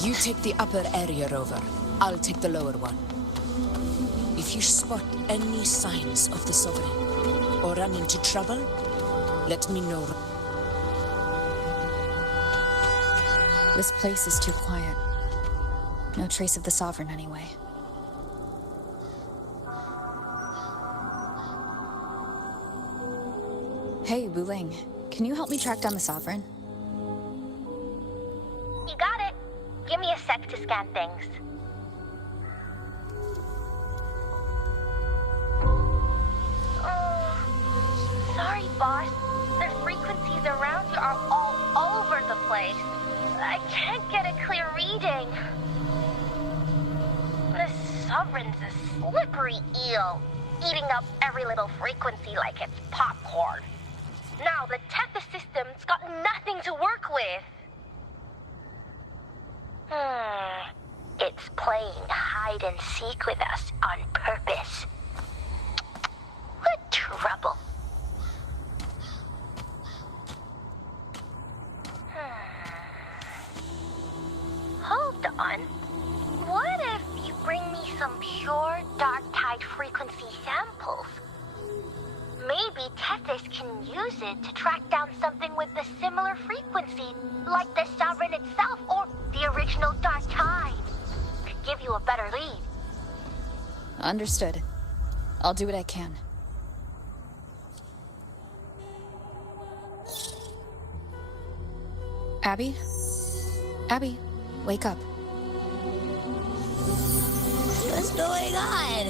You take the upper area, Rover. I'll take the lower one. If you spot any signs of the Sovereign, or run into trouble, let me know. This place is too quiet. No trace of the Sovereign anyway. Hey, Wuling, can you help me track down the Sovereign? You got it. Give me a sec to scan things. Sorry, boss. The frequencies around you are all over the place. I can't get a clear reading. The Sovereign's a slippery eel, eating up every little frequency like it's popcorn. Now the Tethys system's got nothing to work with. It's playing hide and seek with us on purpose. What trouble. Hold on. What if you bring me some pure dark tide frequency samples? Maybe Tethys can use it to track down something with a similar frequency, like the Sovereign itself or the original dark tide. Could give you a better lead. Understood. I'll do what I can. Abby? Abby, wake up. What's going on?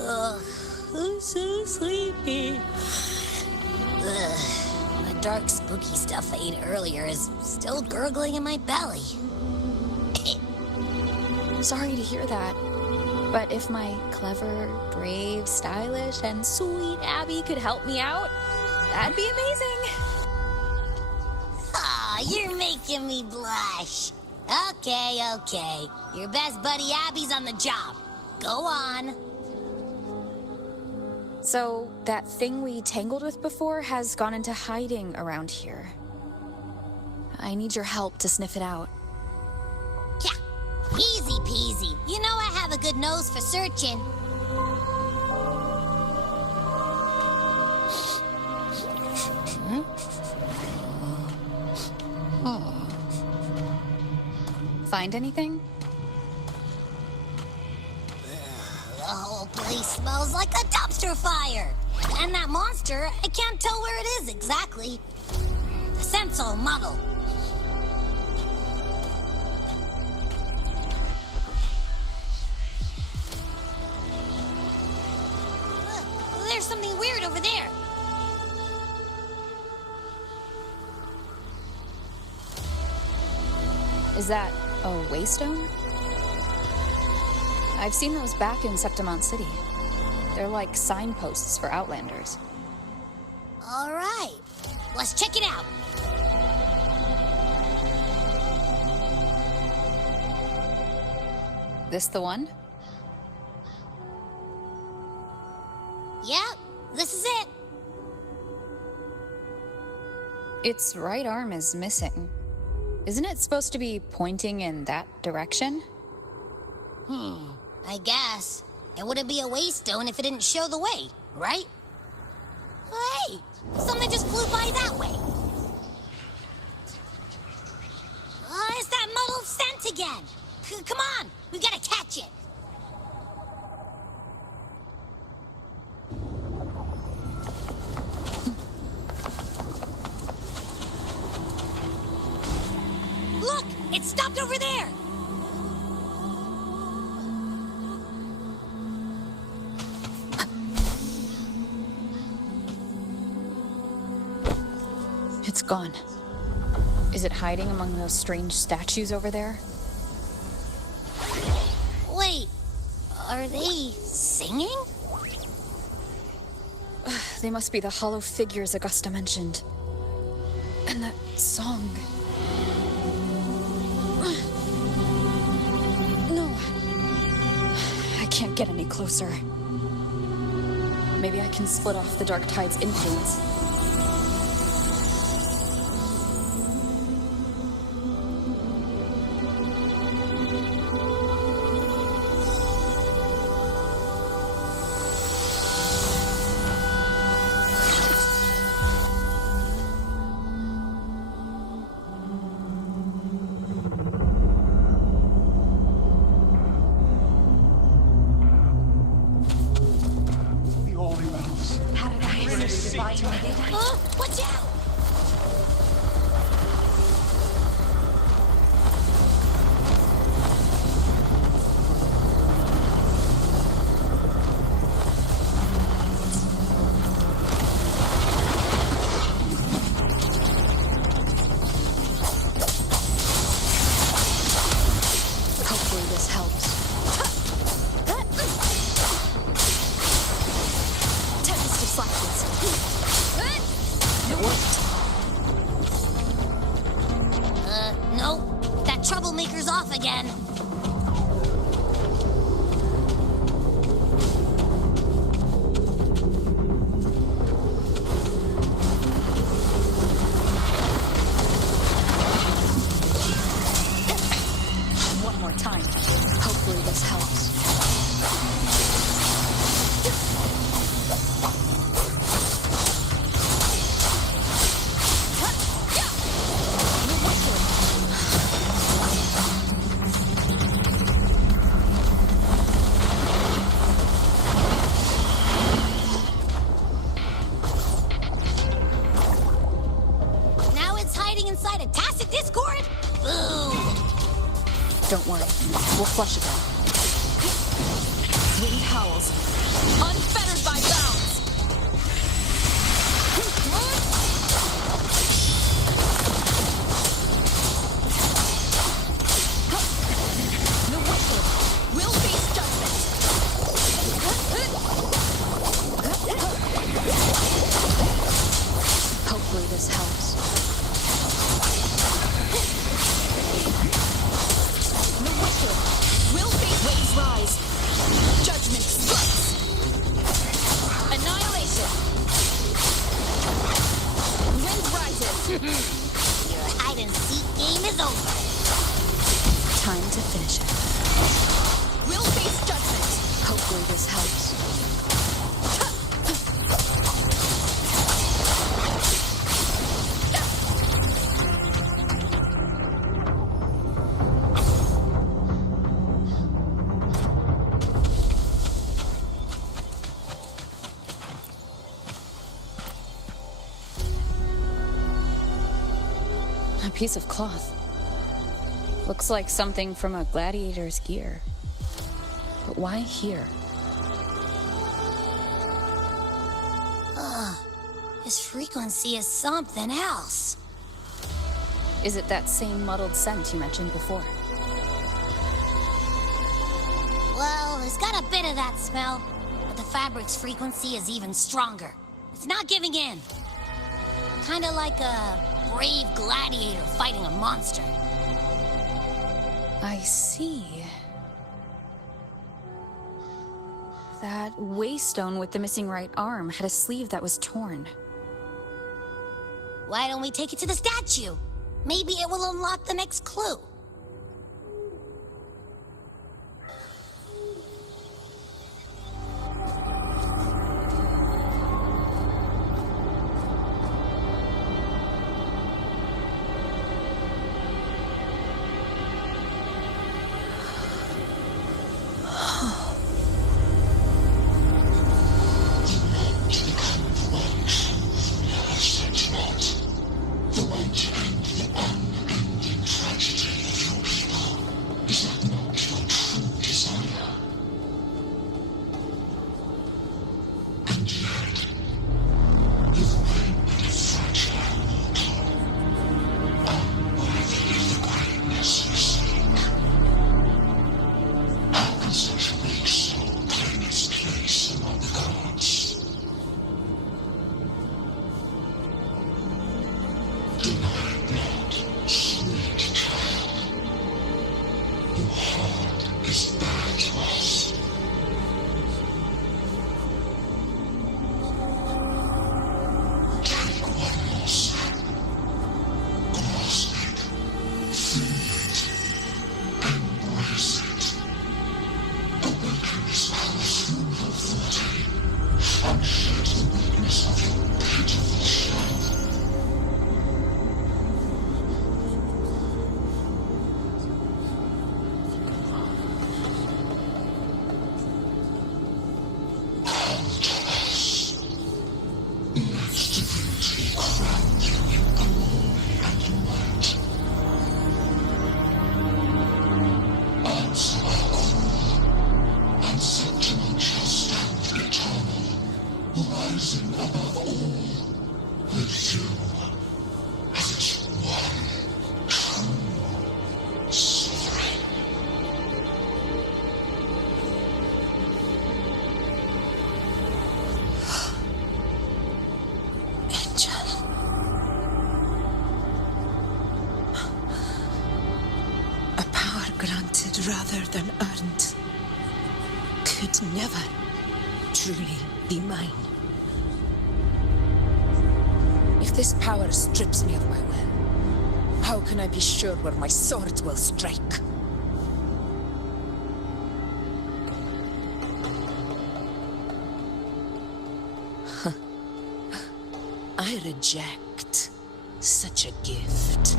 Ugh, I'm so sleepy. Ugh, the dark, spooky stuff I ate earlier is still gurgling in my belly. Sorry to hear that. But if my clever, brave, stylish, and sweet Abby could help me out, that'd be amazing. Aw, you're making me blush. Okay. Your best buddy Abby's on the job. Go on. So, that thing we tangled with before has gone into hiding around here. I need your help to sniff it out. Yeah, easy peasy. You know I have a good nose for searching. Find anything? The whole place smells like a dumpster fire. And that monster, I can't tell where it is exactly. The scent's all muddled. There's something weird over there. Is that a waystone? I've seen those back in Septimont City. They're like signposts for Outlanders. All right, let's check it out. This the one? Yep, this is it. Its right arm is missing. Isn't it supposed to be pointing in that direction? I guess. It wouldn't be a waystone if it didn't show the way, right? Hey, something just flew by that way. It's that muddled scent again. Come on, we gotta catch it. Look, it stopped over there. It's gone. Is it hiding among those strange statues over there? Wait, are they singing? They must be the hollow figures Augusta mentioned. And that song. No. I can't get any closer. Maybe I can split off the Dark Tide's influence. Watch out! Hopefully this helps. Tempest of Slackness. It worked. Nope. That troublemaker's off again. One more time. Hopefully this helps. Now it's hiding inside a tacit discord? Boo! Don't worry. We'll flush it out. Winged howls. Unfettered by bounds. The wicked will face judgment. Hopefully this helps. The wicked will face waves rise. Judgment strikes. Annihilation. Wind rises. Your hide-and-seek game is over. Time to finish it. Will face judgment. Hopefully this helps. A piece of cloth. Looks like something from a gladiator's gear. But why here? His frequency is something else. Is it that same muddled scent you mentioned before? Well, it's got a bit of that smell, but the fabric's frequency is even stronger. It's not giving in. Kinda like a brave gladiator fighting a monster. I see. That waystone with the missing right arm had a sleeve that was torn. Why don't we take it to the statue? Maybe it will unlock the next clue. The weight and the unending tragedy two as its one true sovereign. Angel. A power granted rather than earned could never truly be mine. If this power strips me of my will, how can I be sure where my sword will strike? I reject such a gift.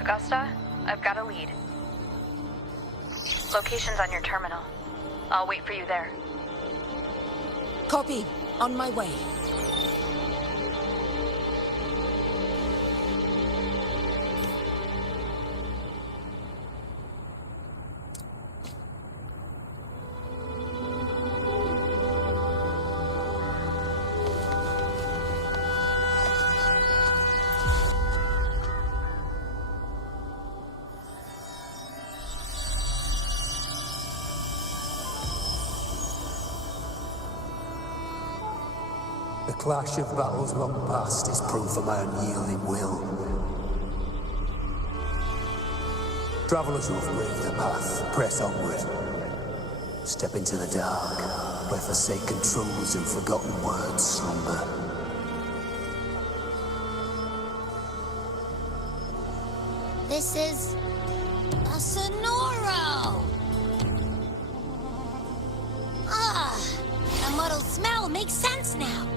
Augusta, I've got a lead. Location's on your terminal. I'll wait for you there. Copy. On my way. The clash of battles long past is proof of my unyielding will. Travelers who have braved the path, press onward. Step into the dark, where forsaken truths and forgotten words slumber. This is a Sonoro! Ah, the muddled smell makes sense now.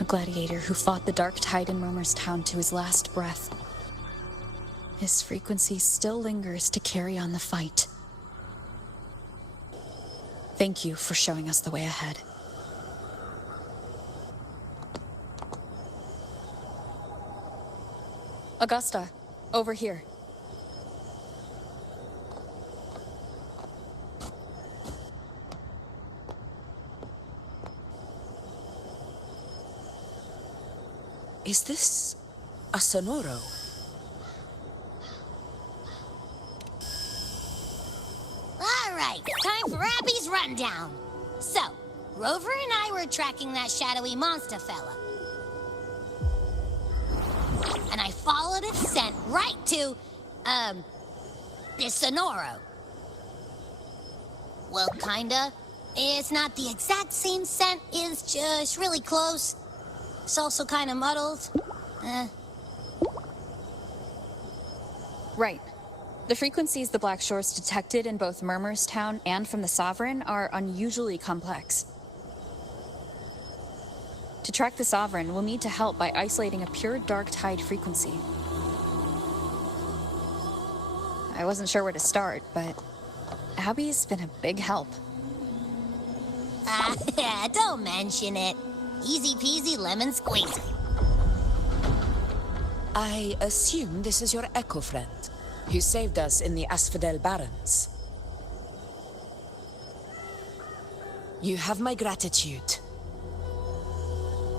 A gladiator who fought the dark tide in Murmur's town to his last breath. His frequency still lingers to carry on the fight. Thank you for showing us the way ahead. Augusta, over here. Is this a Sonoro? All right, time for Abby's rundown. So, Rover and I were tracking that shadowy monster fella. And I followed its scent right to, this Sonoro. Well, kinda. It's not the exact same scent, it's just really close. It's also kinda muddled. Right. The frequencies the Black Shores detected in both Murmur's town and from the Sovereign are unusually complex. To track the Sovereign, we'll need to help by isolating a pure dark tide frequency. I wasn't sure where to start, but Abby's been a big help. Don't mention it. Easy peasy lemon squeezy. I assume this is your echo friend, who saved us in the Asphodel Barrens. You have my gratitude.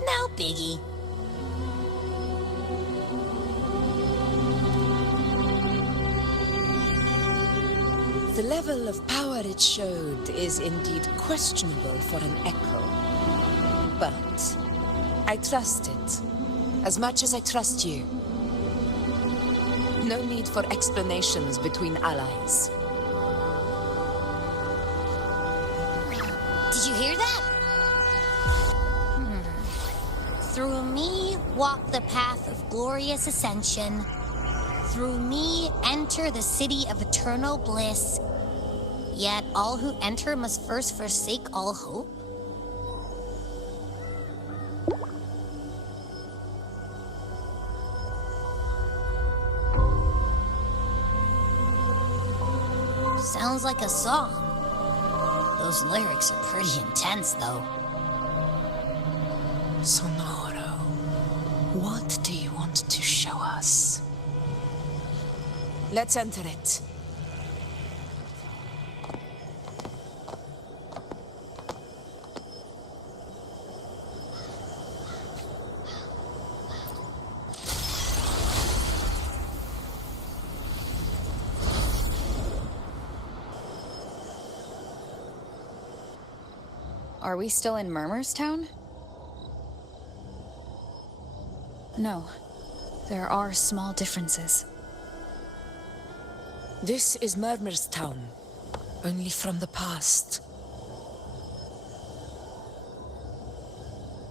No biggie. The level of power it showed is indeed questionable for an echo. But I trust it, as much as I trust you. No need for explanations between allies. Did you hear that? Through me walk the path of glorious ascension. Through me enter the city of eternal bliss. Yet all who enter must first forsake all hope. Sounds like a song. Those lyrics are pretty intense, though. Sonoro, what do you want to show us? Let's enter it. Are we still in Murmur's Town? No. There are small differences. This is Murmur's Town, only from the past.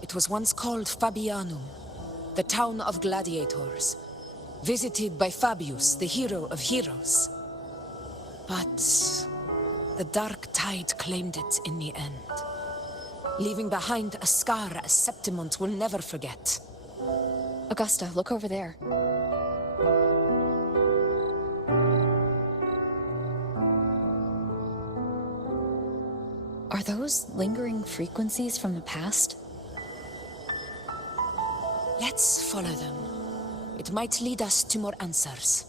It was once called Fabianum, the town of gladiators, visited by Fabius, the hero of heroes. But the dark tide claimed it in the end, leaving behind a scar Septimont will never forget. Augusta, look over there. Are those lingering frequencies from the past? Let's follow them. It might lead us to more answers.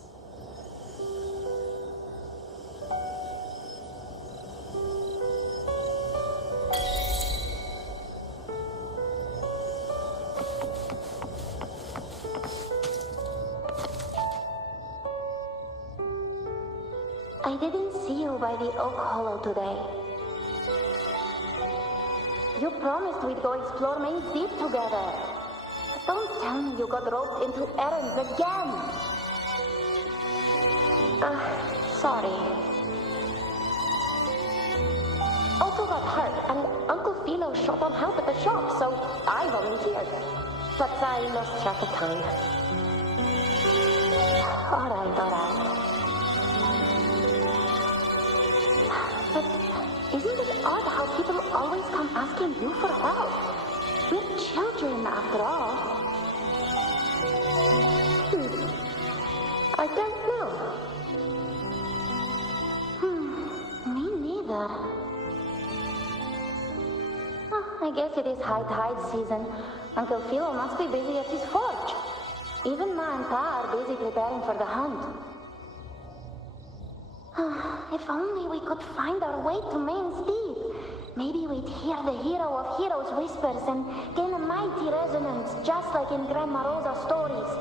I didn't see you by the Oak Hollow today. You promised we'd go explore Main Deep together. But don't tell me you got roped into errands again. Sorry. Otto got hurt, and Uncle Philo shot on help at the shop, so I volunteered. But I lost track of time. Alright. But isn't it odd how people always come asking you for help? We're children, after all. I don't know. Me neither. I guess it is high tide season. Uncle Philo must be busy at his forge. Even Ma and Pa are busy preparing for the hunt. If only we could find our way to Main's Deep. Maybe we'd hear the hero of heroes whispers and gain a mighty resonance, just like in Grandma Rosa's stories.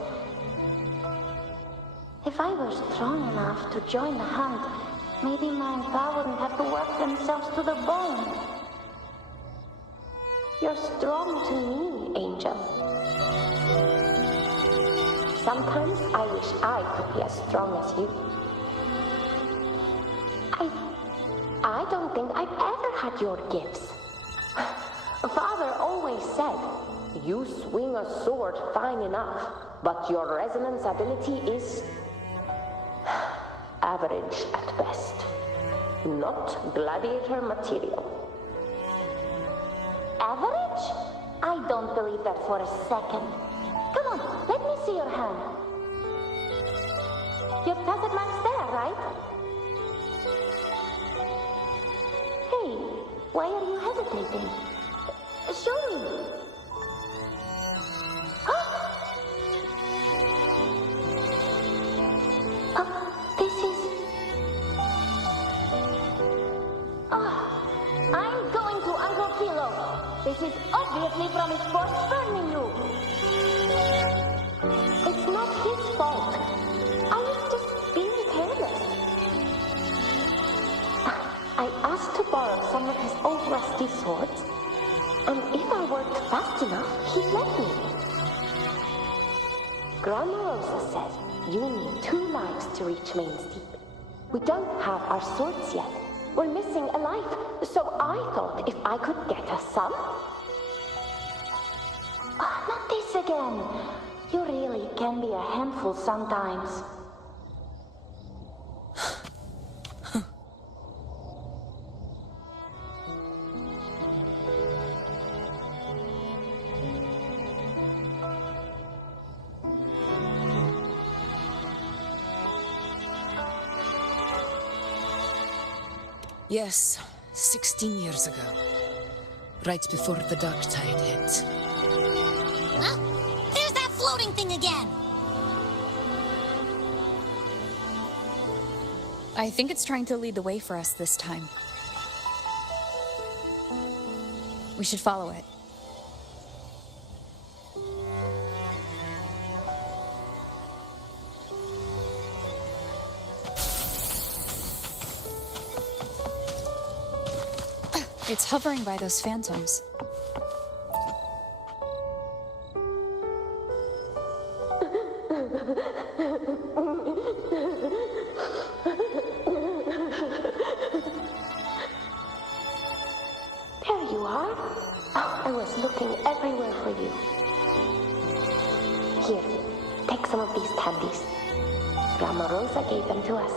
If I were strong enough to join the hunt, maybe Ma and Pa wouldn't have to work themselves to the bone. You're strong to me, Angel. Sometimes I wish I could be as strong as you. I don't think I've ever had your gifts. Father always said, you swing a sword fine enough, but your resonance ability is average at best. Not gladiator material. Average? I don't believe that for a second. Come on, let me see your hand. Your tacit mark's there, right? Hey, why are you hesitating? Show me. This is... I'm going to Uncle Philo. This is obviously from his force burning you. It's not his fault. I was just being careless. I asked to borrow some of his old rusty swords, and if I worked fast enough, he'd let me. Grandma Rosa says you need 2 lives to reach Main's Deep. We don't have our swords yet. We're missing a life, so I thought if I could get us some... not this again. You really can be a handful sometimes. Yes, 16 years ago. Right before the dark tide hit. Huh? There's that floating thing again! I think it's trying to lead the way for us this time. We should follow it. It's hovering by those phantoms. There you are. Oh, I was looking everywhere for you. Here, take some of these candies. Grandma Rosa gave them to us.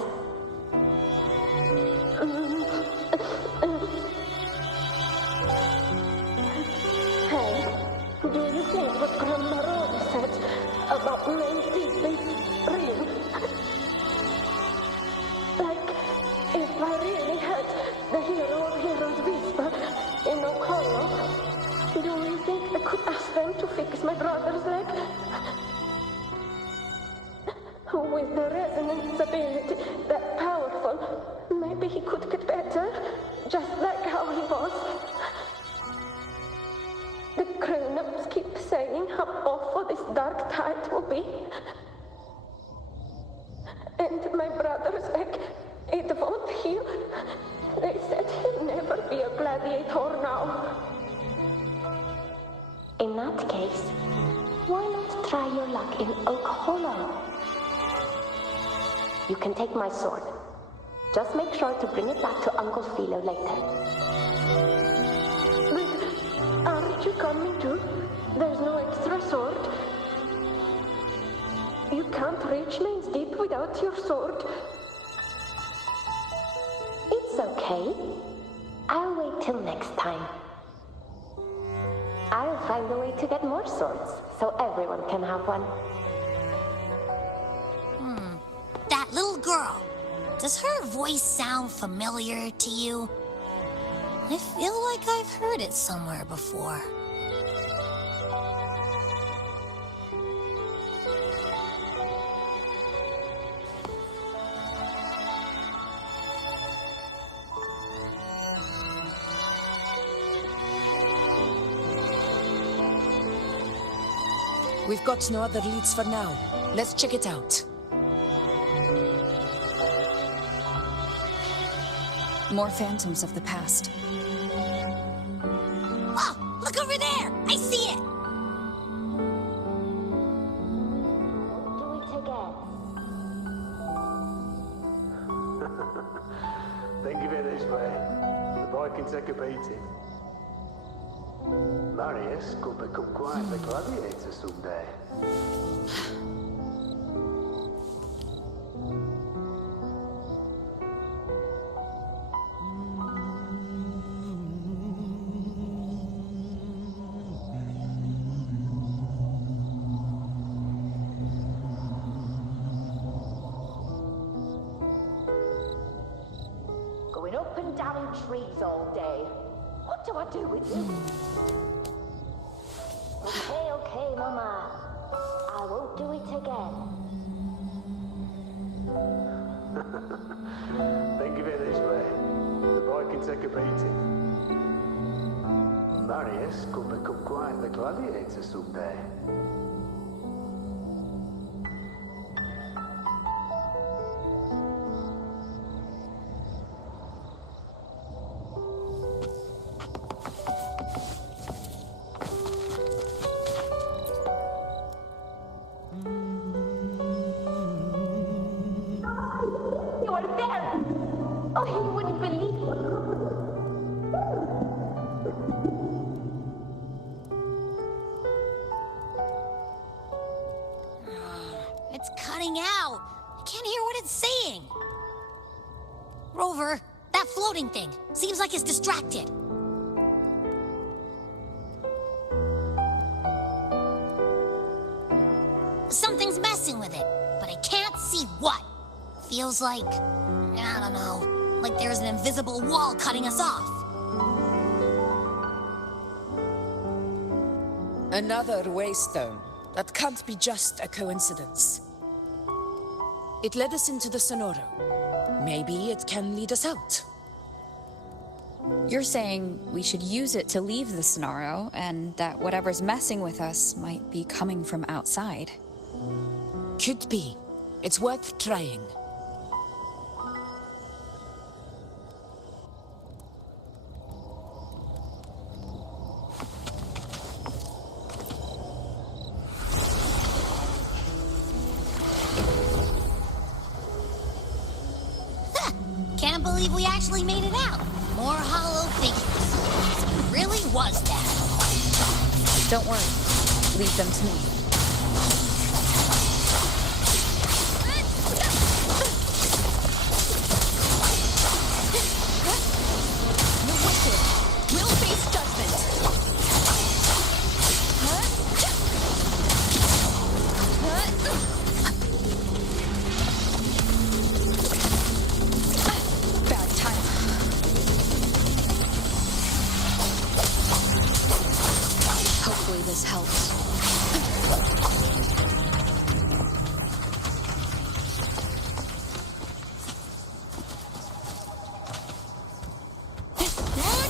Hey, do you think what Grandma Rosa said about main teeth is real? Like, if I really had the hero of heroes whisper in O'Connell, do you think I could ask them to fix my brother's leg? With the resonance ability that powerful, maybe he could get better, just like how he was. The grown-ups keep saying how awful this dark tide will be. And my brother's leg, it won't heal. They said he'll never be a gladiator now. In that case, why not try your luck in Oak Hollow? You can take my sword. Just make sure to bring it back to Uncle Philo later. But aren't you coming too? There's no extra sword. You can't reach Main's Deep without your sword. It's okay. I'll wait till next time. I'll find a way to get more swords, so everyone can have one. That little girl. Does her voice sound familiar to you? I feel like I've heard it somewhere before. We've got no other leads for now. Let's check it out. More phantoms of the past. Oh, look over there! I see it! Do it again. Think of it this way. The boy can take a beating. Marius could become quite the gladiator someday. Going up and down trees all day. What do I do with you? Okay, Mama. I won't do it again. Think of it this way. The boy can take a beating. Marius could become quite the gladiator someday. You are there! Oh, you wouldn't believe it. It's cutting out. I can't hear what it's saying. Rover, that floating thing. Seems like it's distracted. Something's messing with it, but I can't see what. Feels like, I don't know, like there's an invisible wall cutting us off. Another waystone. That can't be just a coincidence. It led us into the Sonoro. Maybe it can lead us out. You're saying we should use it to leave the Sonoro, and that whatever's messing with us might be coming from outside. Could be. It's worth trying. Can't believe we actually made it out. More hollow figures. It really was that. Don't worry. Leave them to me. The wicked will face judgment. Bad time. Hopefully this helps.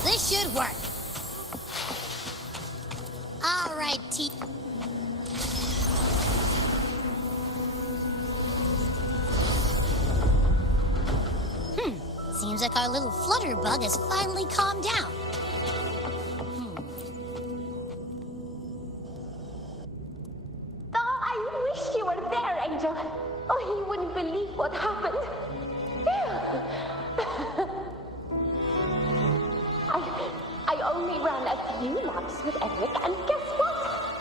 This should work. All right, T. Seems like our little flutter bug has finally calmed down. Oh, I wish you were there, Angel. Oh, you wouldn't believe what happened. I only ran a few laps with Eric, and guess what?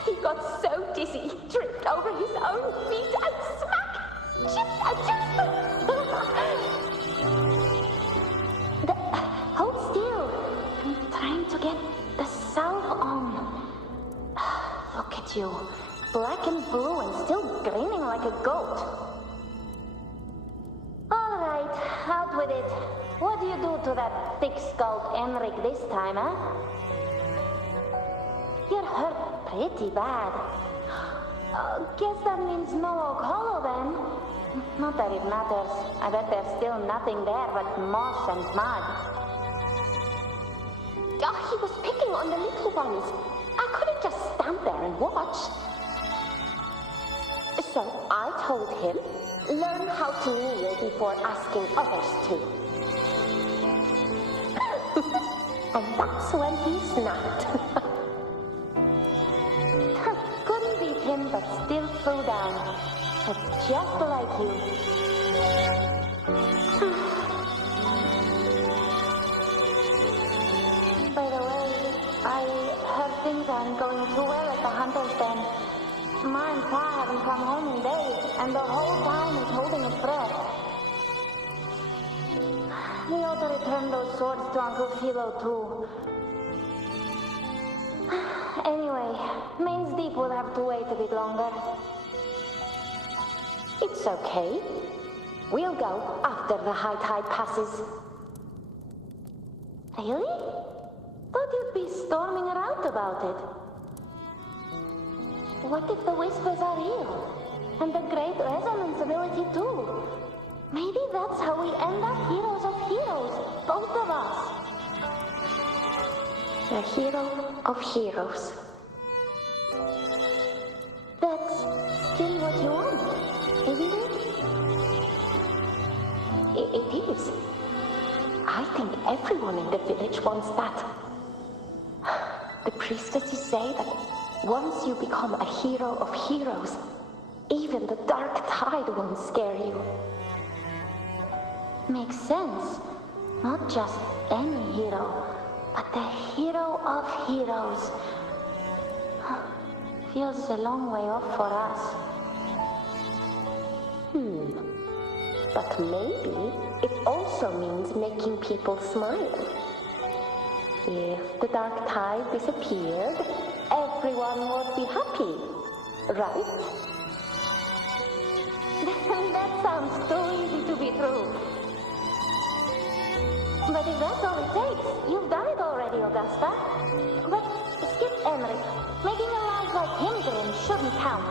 He got so dizzy, he tripped over his own feet and smack! Hold still. I'm trying to get the salve on. Look at you. Black and blue and still grinning like a goat. All right, out with it. What do you do to that thick-skulled Enric this time, huh? You're hurt pretty bad. Guess that means no Oak Hollow then. Not that it matters. I bet there's still nothing there but moss and mud. Oh, he was picking on the little ones. I couldn't just stand there and watch. So I told him, learn how to kneel before asking others to. And that's when he snapped. Couldn't beat him, but still flew down. It's just like you. By the way, I heard things aren't going too well at the Hunter's Den. Ma and Pa haven't come home in days, and the whole town is holding its breath. We ought to return those swords to Uncle Philo, too. Anyway, Main's Deep will have to wait a bit longer. It's okay. We'll go after the high tide passes. Really? Thought you'd be storming around about it. What if the whispers are real? And the great resonance ability too? Maybe that's how we end up heroes of heroes, both of us. A hero of heroes. That's still what you want, isn't it? It is. I think everyone in the village wants that. The priestesses say that once you become a hero of heroes, even the dark tide won't scare you. Makes sense. Not just any hero, but the hero of heroes. Feels a long way off for us. But maybe it also means making people smile. If the dark tide disappeared, everyone would be happy, right? That sounds too easy to be true. But if that's all it takes, you've done it already, Augusta. But skip Emmerich. Making a lad like him grin shouldn't count.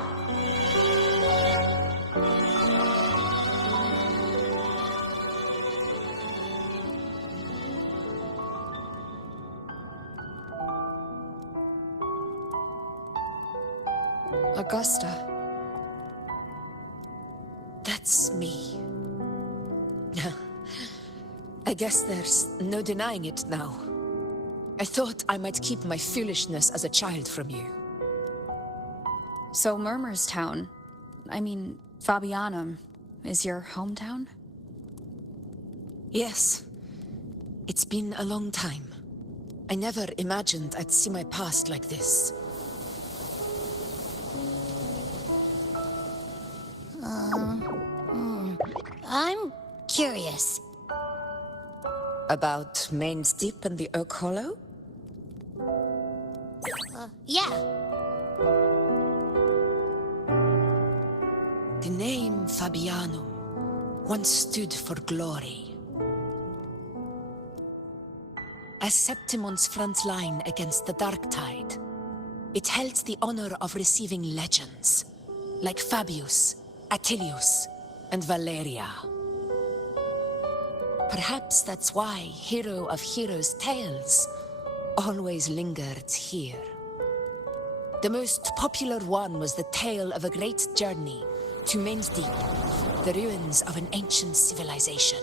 Augusta. That's me. I guess there's no denying it now. I thought I might keep my foolishness as a child from you. So Murmurstown, Fabianum, is your hometown? Yes. It's been a long time. I never imagined I'd see my past like this. I'm curious. About Main's Deep and the Oak Hollow? Yeah. The name Fabianum once stood for glory. As Septimon's front line against the Dark Tide, it held the honor of receiving legends, like Fabius, Attilius, and Valeria. Perhaps that's why Hero of Heroes' tales always lingered here. The most popular one was the tale of a great journey to Main's Deep, the ruins of an ancient civilization.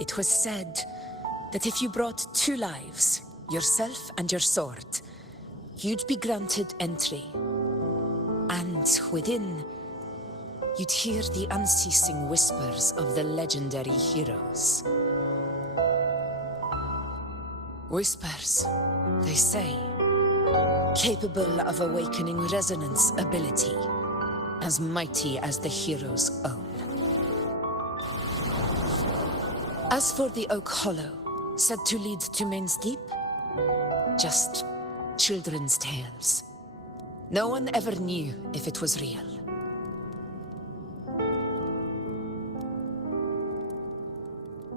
It was said that if you brought 2 lives, yourself and your sword, you'd be granted entry. And within, you'd hear the unceasing whispers of the legendary heroes. Whispers, they say, capable of awakening resonance ability, as mighty as the hero's own. As for the Oak Hollow, said to lead to Main's Deep, just children's tales. No one ever knew if it was real.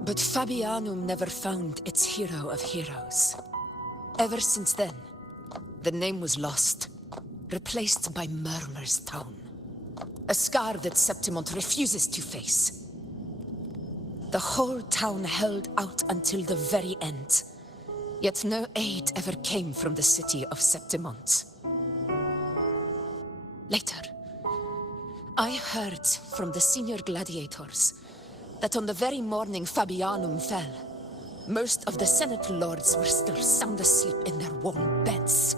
But Fabianum never found its hero of heroes. Ever since then, the name was lost, replaced by Murmurstown. A scar that Septimont refuses to face. The whole town held out until the very end, yet no aid ever came from the city of Septimont. Later, I heard from the senior gladiators that on the very morning Fabianum fell, most of the Senate lords were still sound asleep in their warm beds.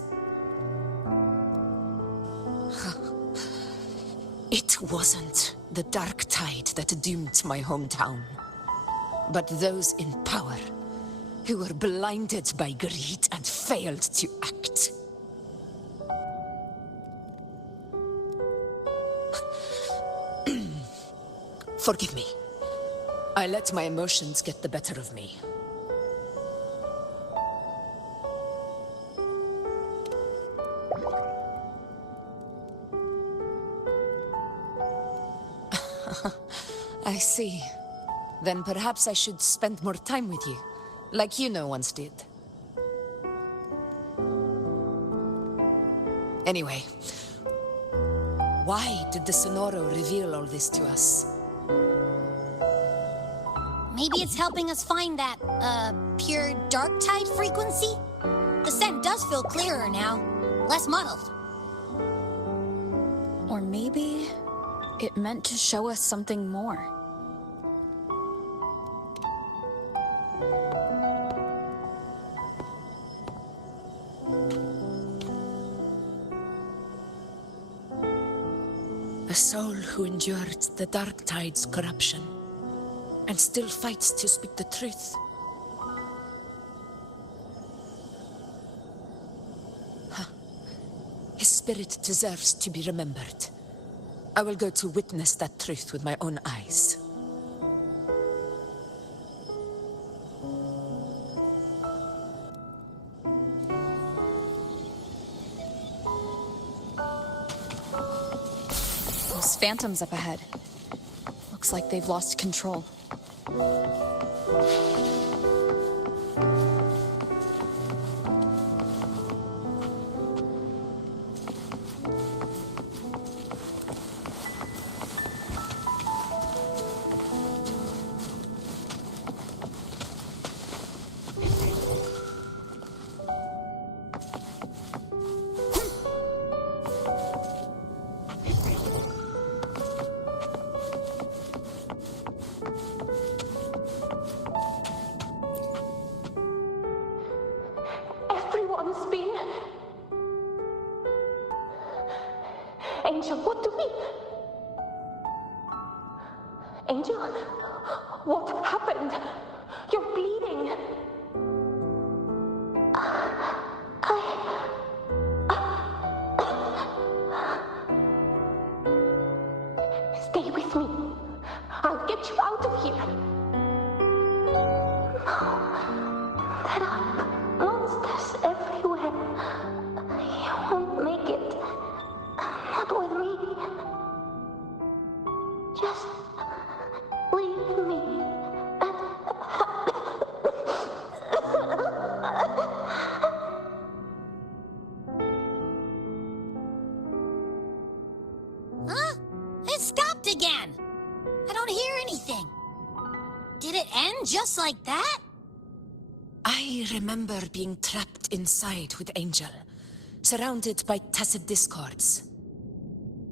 It wasn't the Dark Tide that doomed my hometown, but those in power who were blinded by greed and failed to act. Forgive me. I let my emotions get the better of me. I see. Then perhaps I should spend more time with you, like you once did. Anyway, why did the Sonoro reveal all this to us? Maybe it's helping us find that, pure dark tide frequency? The scent does feel clearer now, less muddled. Or maybe it meant to show us something more. A soul who endured the Dark Tide's corruption and still fights to speak the truth. His spirit deserves to be remembered. I will go to witness that truth with my own eyes. Those phantoms up ahead. Looks like they've lost control. Angel, what do we... Angel, what happened? You're bleeding. Stay with me. I'll get you out of here. No. There are monsters everywhere. You won't make it. Not with me. Just leave me. Huh? It stopped again. I don't hear anything. Did it end just like that? I remember being trapped inside with Angel, surrounded by tacit discords.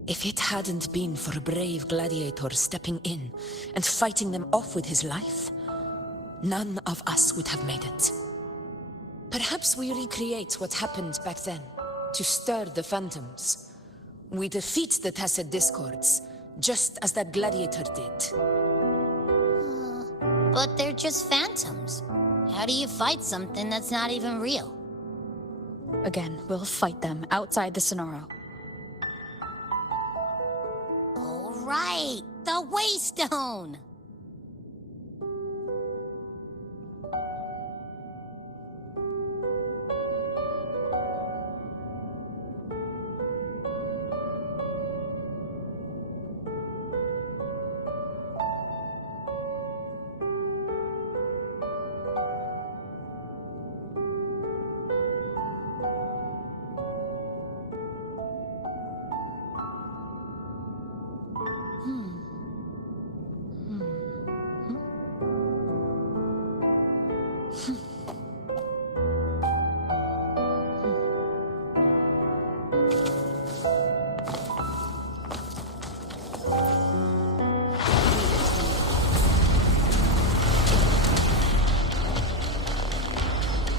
If it hadn't been for a brave gladiator stepping in and fighting them off with his life, none of us would have made it. Perhaps we recreate what happened back then, to stir the phantoms. We defeat the tacit discords, just as that gladiator did. But they're just phantoms. How do you fight something that's not even real? Again, we'll fight them outside the Sonoro. Oh, right! The Waystone!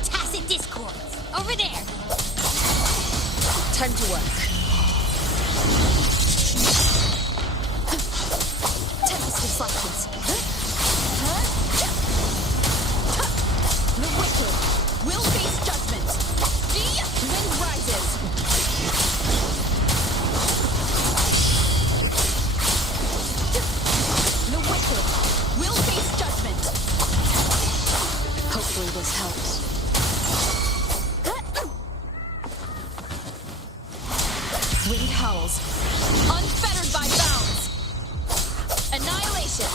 Tacit discords! Over there! Time to work. Tempest reflections. The wicked will face judgment. The wind rises. The wicked will face judgment. Hopefully this helps. Wind howls, unfettered by bounds. Annihilation.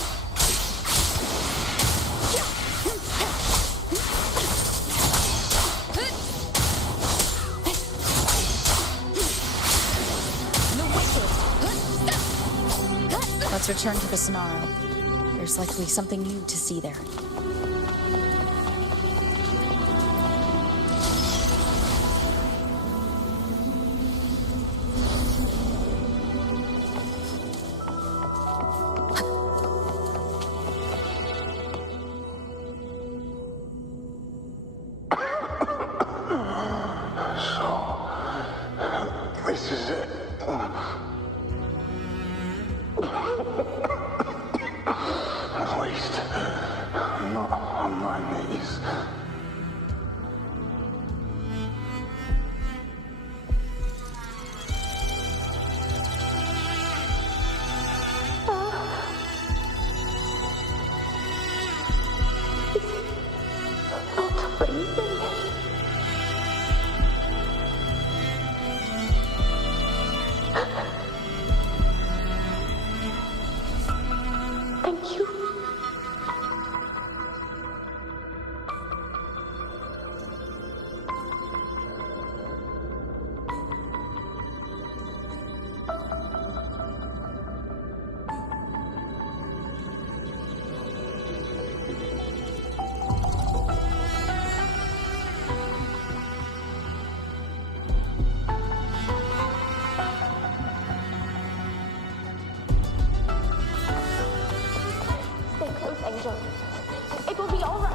Let's return to the Sonaro. There's likely something new to see there. This is it. At least, I'm not on my knees. Not breathing. Thank you. Stay close, Angel. It will be all right.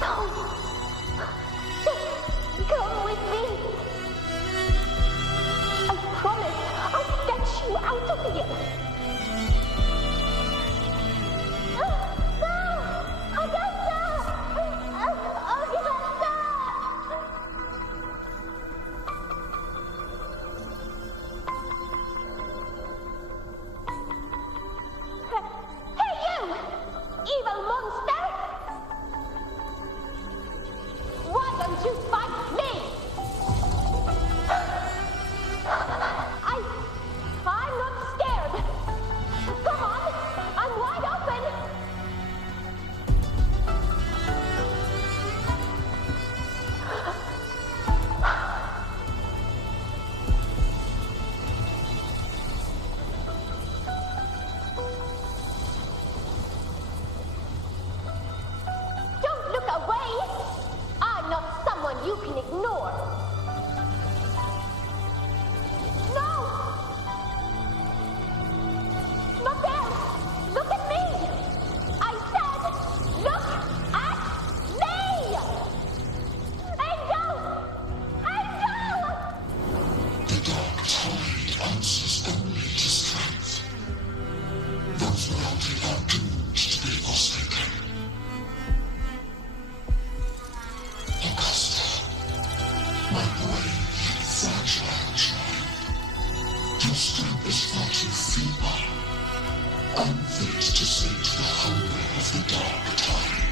No! Just come with me! I promise I'll get you out of here! No! Augusta! Augusta! Hey you! Evil monster! Why don't you fight me? I'm not scared. Come on, I'm wide open. Don't look away. I'm not someone you can ignore. No! Not there! Look at me! I said, look at me! Angel! Angel! The dark tide answers only to strength. Those without it are doomed to be forsaken. Augusta, my brave yet fragile child, your strength is far too feeble, unfit to sate the hunger of the dark tide.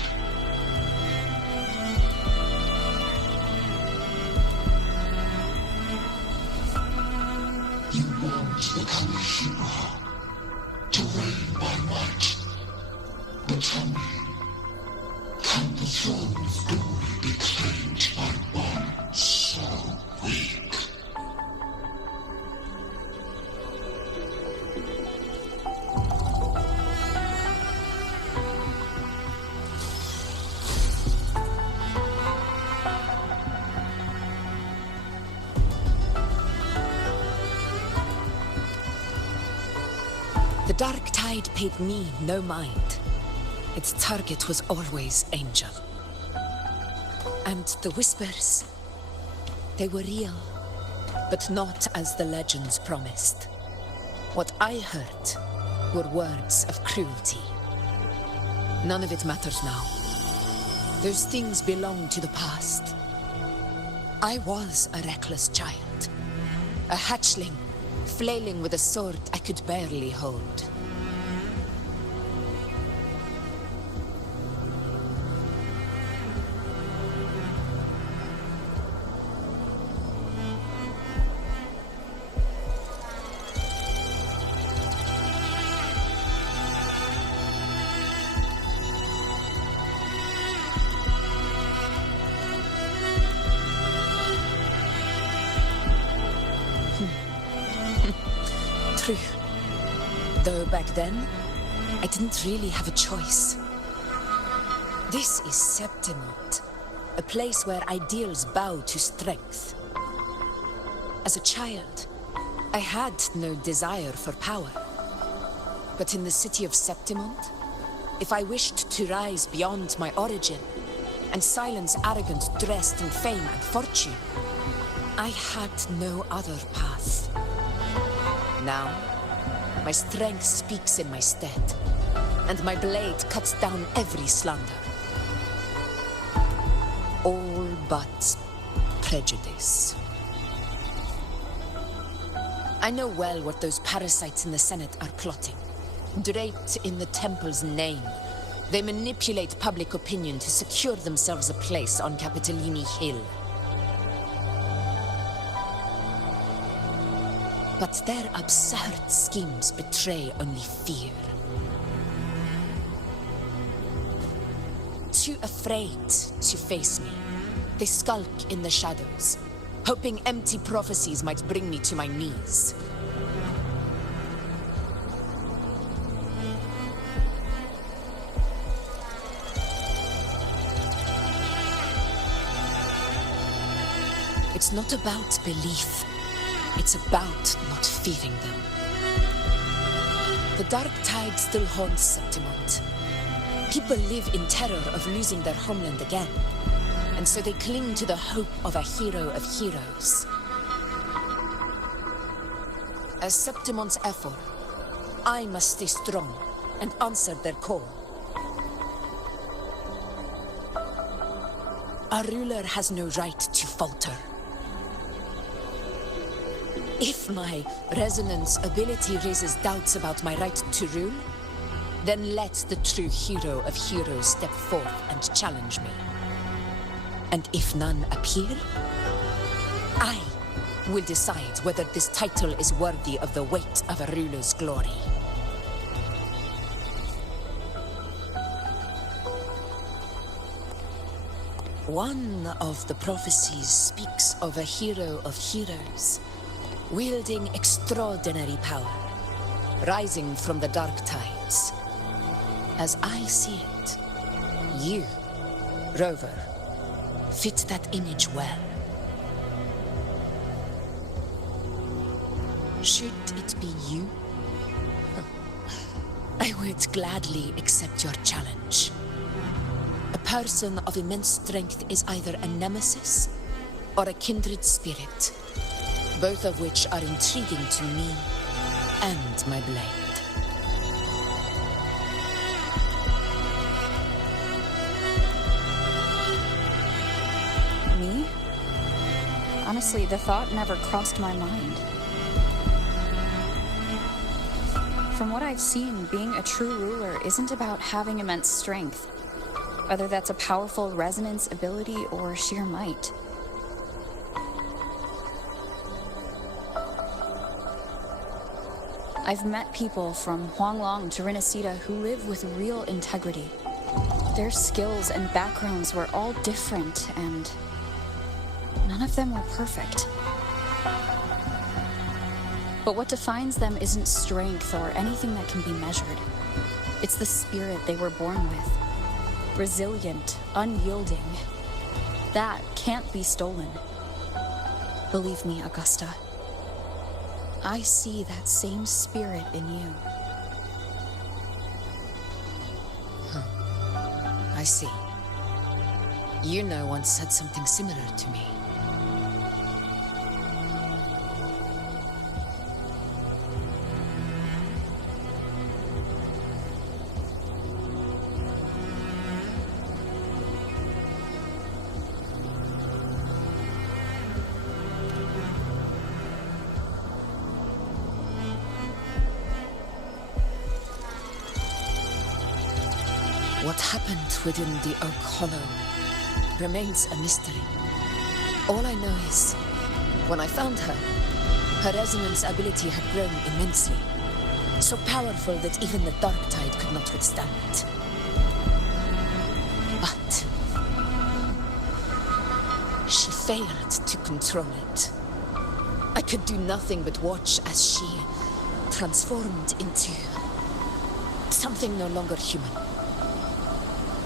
You want to become a hero, to reign by might. But tell me, can the throne of glory be claimed by one so weak? The Dark Tide paid me no mind. Its target was always Angel. And the whispers, they were real, but not as the legends promised. What I heard were words of cruelty. None of it matters now. Those things belong to the past. I was a reckless child, a hatchling, flailing with a sword I could barely hold. True. Though back then, I didn't really have a choice. This is Septimont, a place where ideals bow to strength. As a child, I had no desire for power. But in the city of Septimont, if I wished to rise beyond my origin and silence arrogant dressed in fame and fortune, I had no other path. Now, my strength speaks in my stead, and my blade cuts down every slander. All but prejudice. I know well what those parasites in the Senate are plotting. Draped in the temple's name, they manipulate public opinion to secure themselves a place on Capitolini Hill. But their absurd schemes betray only fear. Too afraid to face me, they skulk in the shadows, hoping empty prophecies might bring me to my knees. It's not about belief. It's about not fearing them. The Dark Tide still haunts Septimont, People live in terror of losing their homeland again, and so they cling to the hope of a hero of heroes. As Septimon's Ephor, I must stay strong and answer their call. A ruler has no right to falter. If my resonance ability raises doubts about my right to rule, then let the true hero of heroes step forth and challenge me. And if none appear, I will decide whether this title is worthy of the weight of a ruler's glory. One of the prophecies speaks of a hero of heroes, wielding extraordinary power, rising from the dark tides. As I see it, you, Rover, fit that image well. Should it be you, I would gladly accept your challenge. A person of immense strength is either a nemesis or a kindred spirit, both of which are intriguing to me and my blade. Me? Honestly, the thought never crossed my mind. From what I've seen, being a true ruler isn't about having immense strength, whether that's a powerful resonance ability or sheer might. I've met people from Huanglong to Renacida who live with real integrity. Their skills and backgrounds were all different, and none of them were perfect. But what defines them isn't strength or anything that can be measured. It's the spirit they were born with. Resilient, unyielding. That can't be stolen. Believe me, Augusta. I see that same spirit in you. I see. Yuna once said something similar to me. What happened within the Oak Hollow remains a mystery. All I know is, when I found her, her resonance ability had grown immensely, so powerful that even the Dark Tide could not withstand it. But she failed to control it. I could do nothing but watch as she transformed into something no longer human.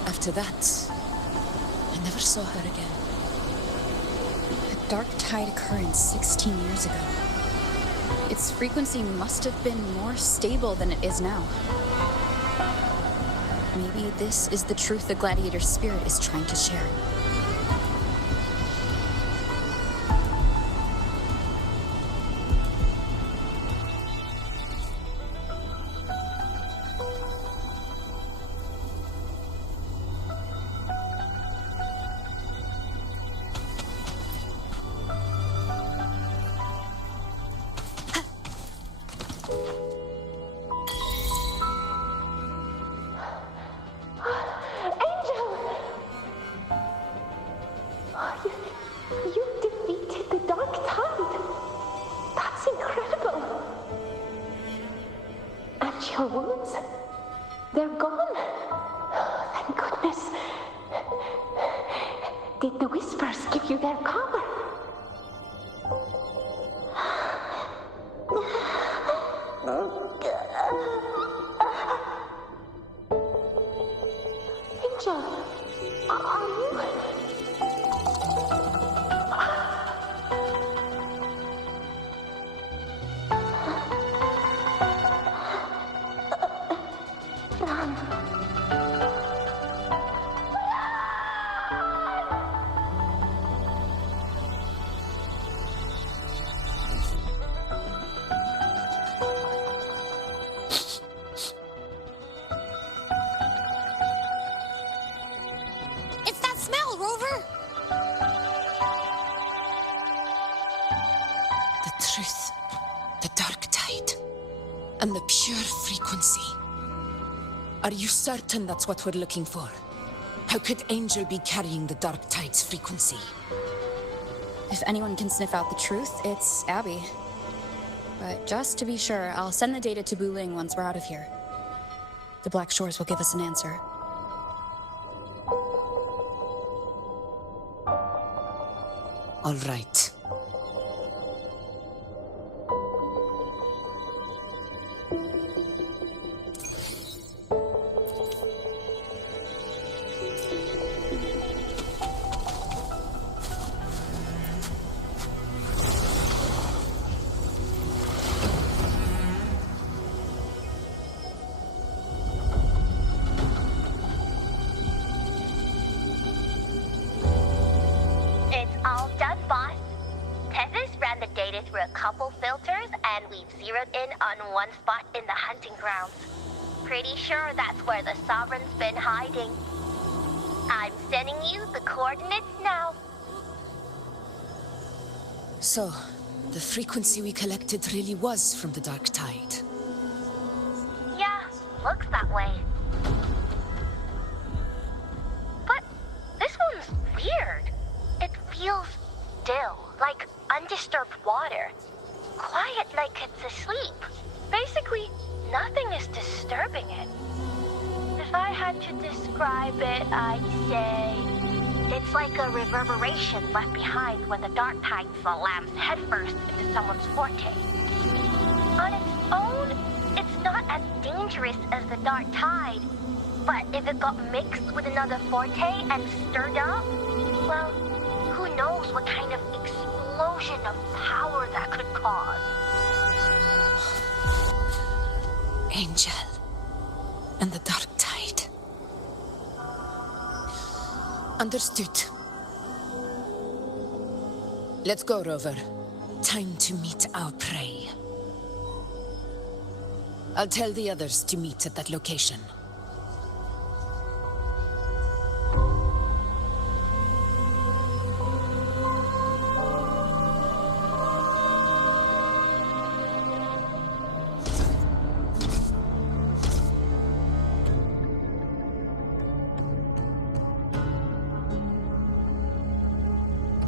After that, I never saw her again. The Dark Tide occurrence 16 years ago. Its frequency must have been more stable than it is now. Maybe this is the truth the gladiator spirit is trying to share. Your wounds? They're gone? Thank goodness. Did the Whispers give you their power? Angel, are you... And the pure frequency. Are you certain that's what we're looking for? How could Angel be carrying the Dark Tide's frequency? If anyone can sniff out the truth, it's Abby. But just to be sure, I'll send the data to Buling once we're out of here. The Black Shores will give us an answer. All right. Through a couple filters, and we've zeroed in on one spot in the hunting grounds. Pretty sure that's where the Sovereign's been hiding. I'm sending you the coordinates now. So, the frequency we collected really was from the Dark Tide. Yeah, looks that way. But this one's weird. It feels still, like undisturbed water. Quiet like it's asleep. Basically, nothing is disturbing it. If I had to describe it, I'd say it's like a reverberation left behind when the Dark Tide slams headfirst into someone's forte. On its own, it's not as dangerous as the Dark Tide, but if it got mixed with another forte and stirred up, well, who knows what kind of explosion of power that could cause. Angel and the Dark Tide. Understood. Let's go, Rover. Time to meet our prey. I'll tell the others to meet at that location.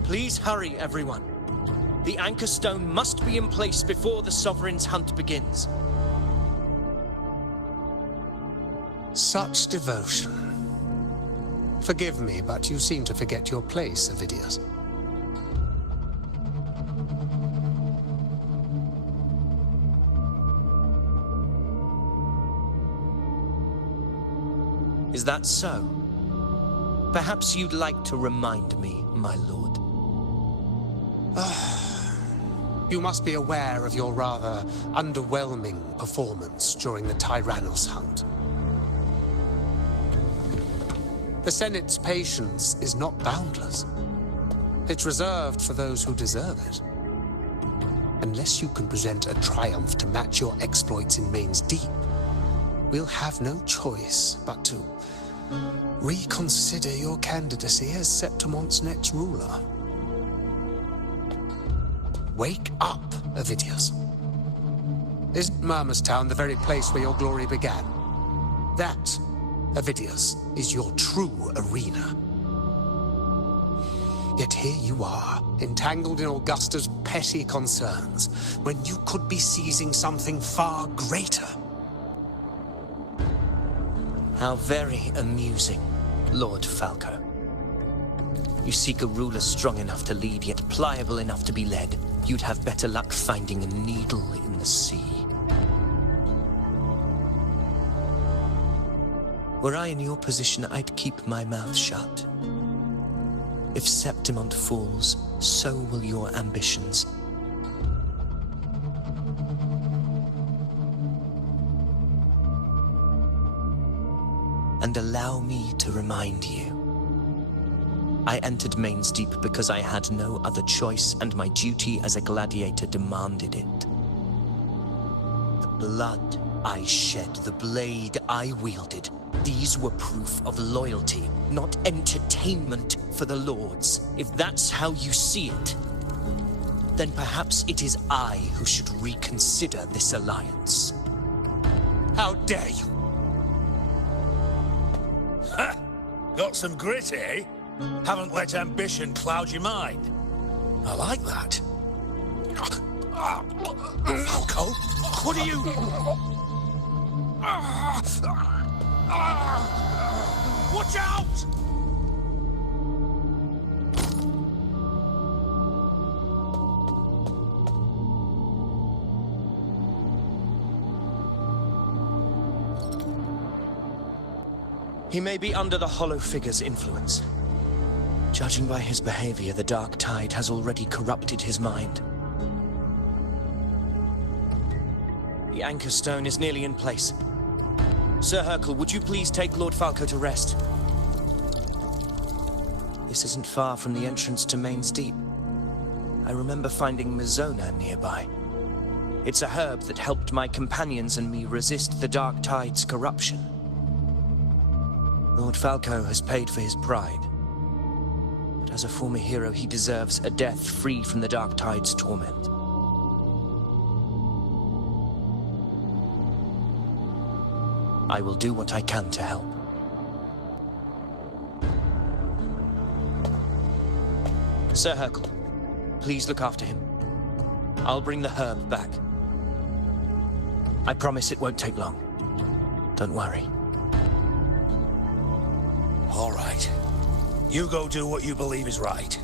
Please hurry, everyone. The Anchor Stone must be in place before the Sovereign's hunt begins. Such devotion. Forgive me, but you seem to forget your place, Avidius. Is that so? Perhaps you'd like to remind me, my lord. You must be aware of your rather underwhelming performance during the Tyrannos hunt. The Senate's patience is not boundless. It's reserved for those who deserve it. Unless you can present a triumph to match your exploits in Main's Deep, we'll have no choice but to reconsider your candidacy as Septimon's next ruler. Wake up, Avidius. Isn't Murmustown the very place where your glory began? That, Avidius, is your true arena. Yet here you are, entangled in Augusta's petty concerns, when you could be seizing something far greater. How very amusing, Lord Falco. You seek a ruler strong enough to lead, yet pliable enough to be led. You'd have better luck finding a needle in the sea. Were I in your position, I'd keep my mouth shut. If Septimont falls, so will your ambitions. And allow me to remind you. I entered Main's Deep because I had no other choice, and my duty as a gladiator demanded it. The blood I shed, the blade I wielded, these were proof of loyalty, not entertainment for the Lords. If that's how you see it, then perhaps it is I who should reconsider this alliance. How dare you? Ha! Got some grit, eh? Haven't let ambition cloud your mind. I like that. Falco, what are you... Watch out! He may be under the Hollow Figure's influence. Judging by his behavior, the Dark Tide has already corrupted his mind. The Anchor Stone is nearly in place. Sir Hercule, would you please take Lord Falco to rest? This isn't far from the entrance to Main's Deep. I remember finding Mizona nearby. It's a herb that helped my companions and me resist the Dark Tide's corruption. Lord Falco has paid for his pride. But as a former hero, he deserves a death free from the Dark Tide's torment. I will do what I can to help. Sir Hercule, please look after him. I'll bring the herb back. I promise it won't take long. Don't worry. All right. You go do what you believe is right.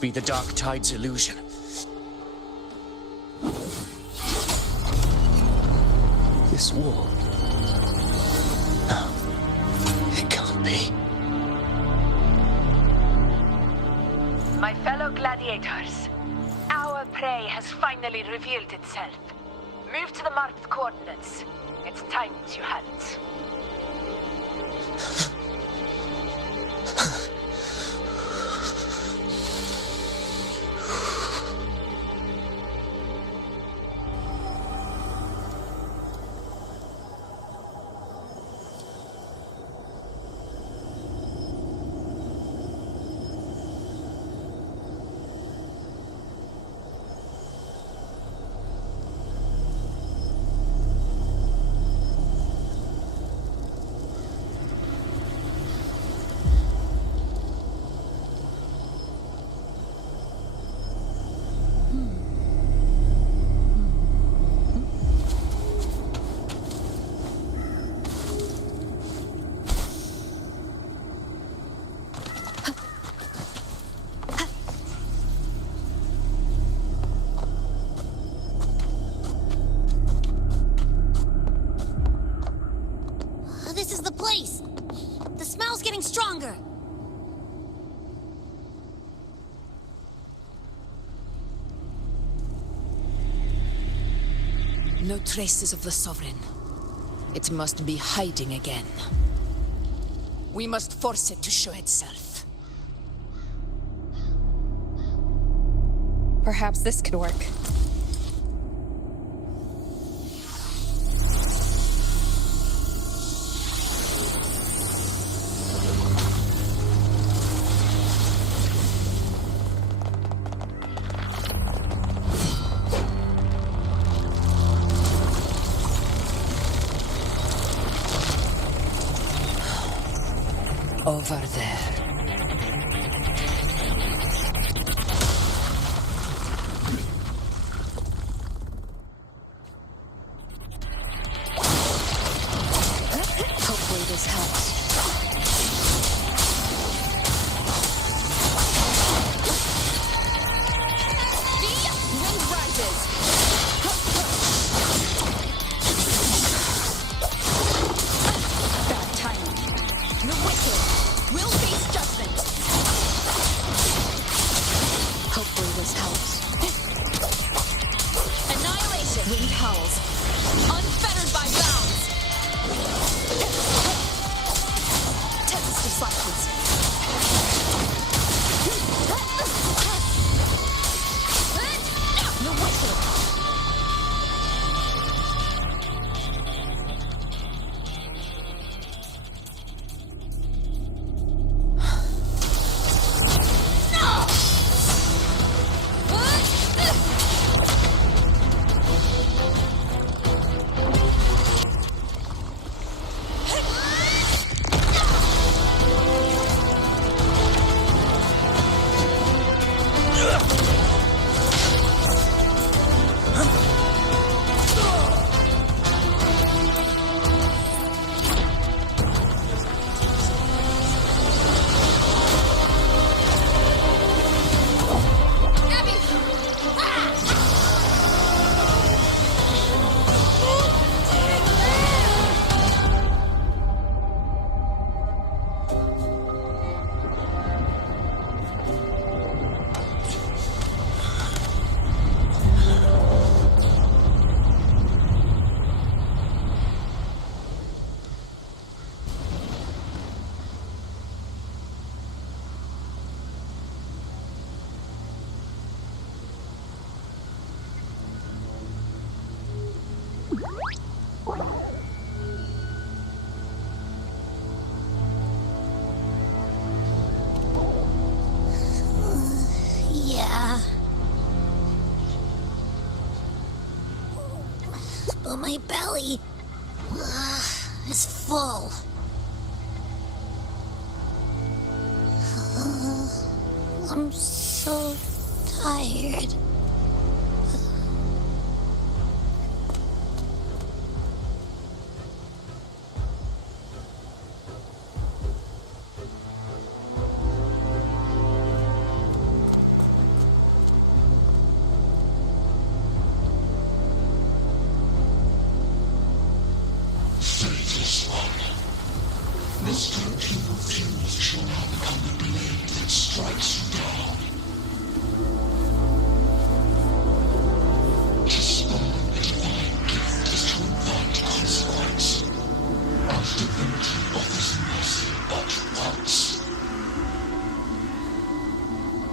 Be the Dark Tide's illusion. This wall. No, it can't be. My fellow gladiators, our prey has finally revealed itself. Move to the marked coordinates. It's time you had it. Stronger! No traces of the Sovereign. It must be hiding again. We must force it to show itself. Perhaps this could work. Over there. Hopefully this helps. Wind rises. Bad timing. The wicked will face My belly is full. I'm so tired.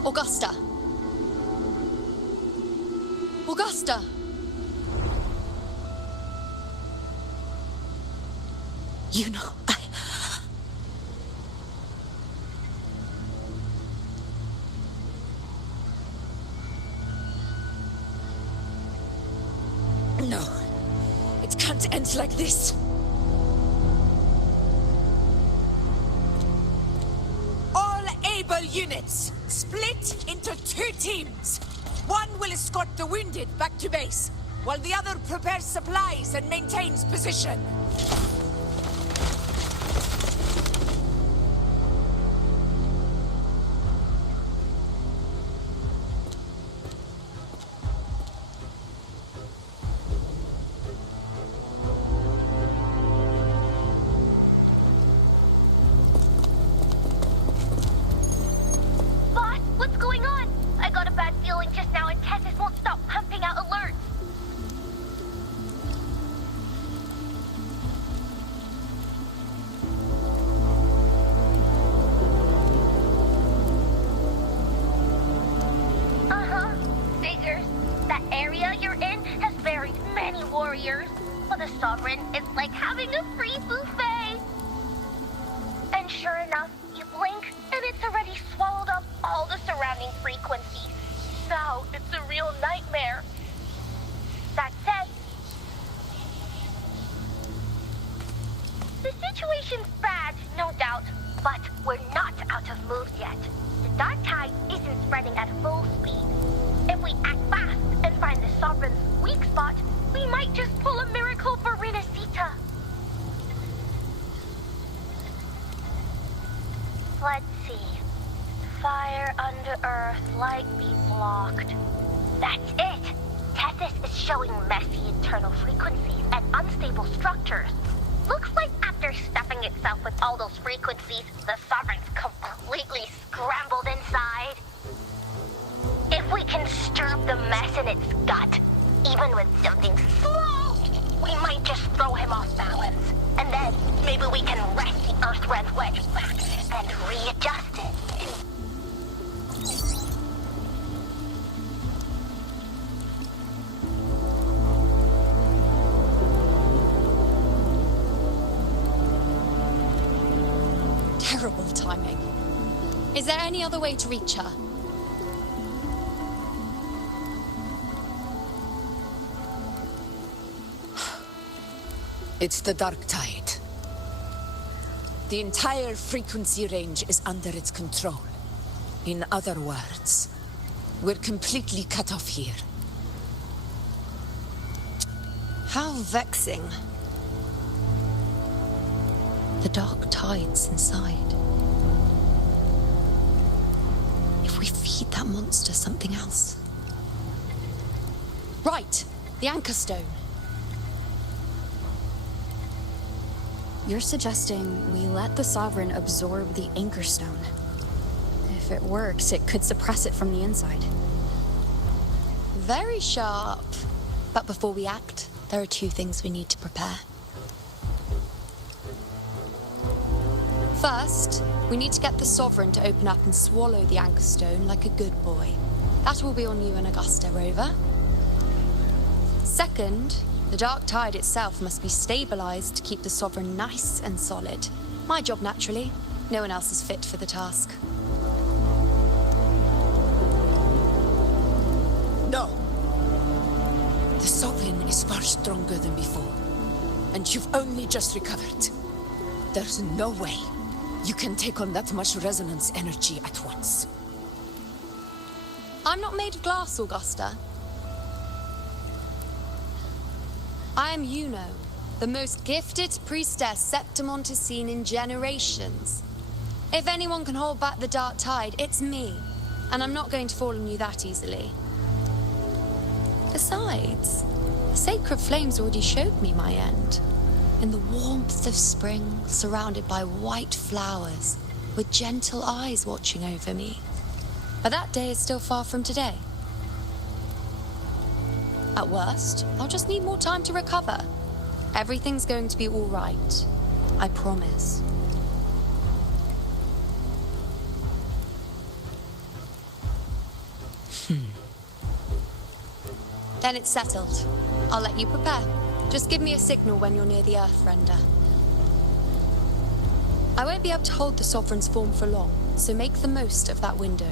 Augusta! Augusta! You know, No. It can't end like this. All able units, split into 2 teams. One will escort the wounded back to base, while the other prepares supplies and maintains position. Boss, what's going on? I got a bad feeling just now and Tessus won't stop pumping out alerts. Figures. That area you're in has buried many warriors. For the Sovereign, it's like having a free buffet. And sure enough, you blink, and it's already swallowed up all the surrounding frequencies. Now it's a real nightmare. That said, the situation's bad, no doubt, but we're not out of moves yet. The dark tide isn't spreading at full speed. If we act fast and find the Sovereign's weak spot, we might just pull a miracle for Renacita. Let's see. Fire under earth, light be blocked. That's it! Tessus is showing messy internal frequencies and unstable structures. Looks like after stuffing itself with all those frequencies, the Sovereign's completely scrambled inside. If we can stir up the mess in its gut, even with something small, we might just throw him off balance. And then maybe we can wrest the Earthrealm wedge back and readjust it. terrible timing. Is there any other way to reach her? It's the dark tide. The entire frequency range is under its control. In other words, we're completely cut off here. How vexing. The dark tide's inside. If we feed that monster something else. Right, the Anchor Stone. You're suggesting we let the Sovereign absorb the Anchor Stone. If it works, it could suppress it from the inside. Very sharp. But before we act, there are two things we need to prepare. First, we need to get the Sovereign to open up and swallow the Anchor Stone like a good boy. That will be on you and Augusta, Rover. Second, the dark tide itself must be stabilized to keep the Sovereign nice and solid. My job, naturally. No one else is fit for the task. No. The Sovereign is far stronger than before, and you've only just recovered. There's no way you can take on that much resonance energy at once. I'm not made of glass, Augusta. I am Yuno, the most gifted priestess Septimont has seen in generations. If anyone can hold back the dark tide, it's me. And I'm not going to fall on you that easily. Besides, the sacred flames already showed me my end. In the warmth of spring, surrounded by white flowers, with gentle eyes watching over me. But that day is still far from today. At worst, I'll just need more time to recover. Everything's going to be all right. I promise. Then it's settled. I'll let you prepare. Just give me a signal when you're near the Earthrender. I won't be able to hold the Sovereign's form for long, so make the most of that window.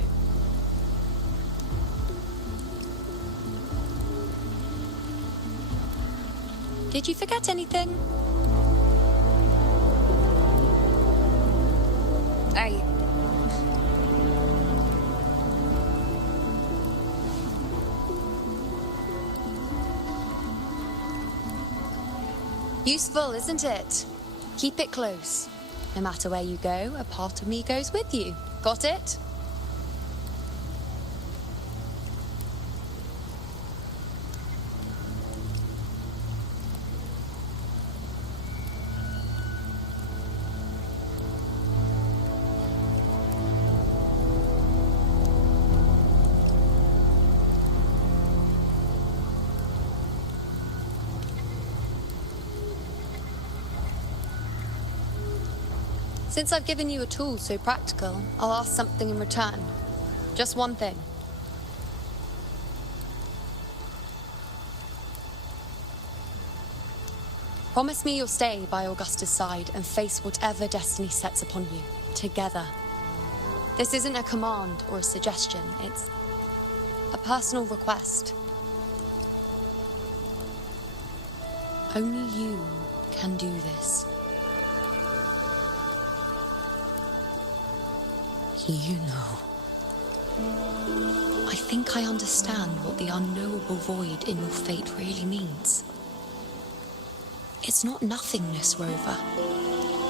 Did you forget anything? Useful, isn't it? Keep it close. No matter where you go, a part of me goes with you. Got it? Since I've given you a tool so practical, I'll ask something in return. Just one thing. Promise me you'll stay by Augusta's side and face whatever destiny sets upon you, together. This isn't a command or a suggestion, it's a personal request. Only you can do this. You know. I think I understand what the unknowable void in your fate really means. It's not nothingness, Rover.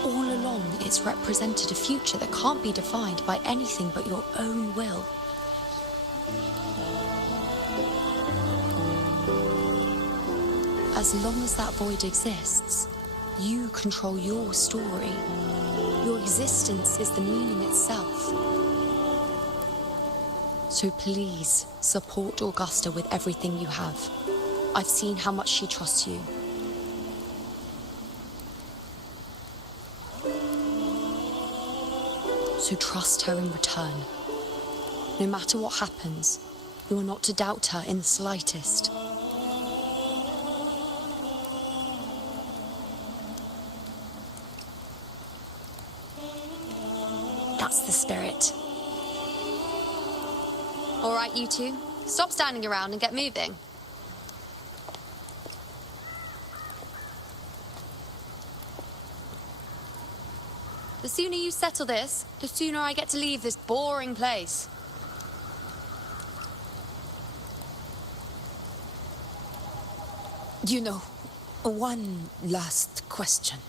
All along, it's represented a future that can't be defined by anything but your own will. As long as that void exists, you control your story. Your existence is the meaning itself. So please, support Augusta with everything you have. I've seen how much she trusts you. So trust her in return. No matter what happens, you are not to doubt her in the slightest. That's the spirit. All right, you two. Stop standing around and get moving. The sooner you settle this, the sooner I get to leave this boring place. You know, one last question.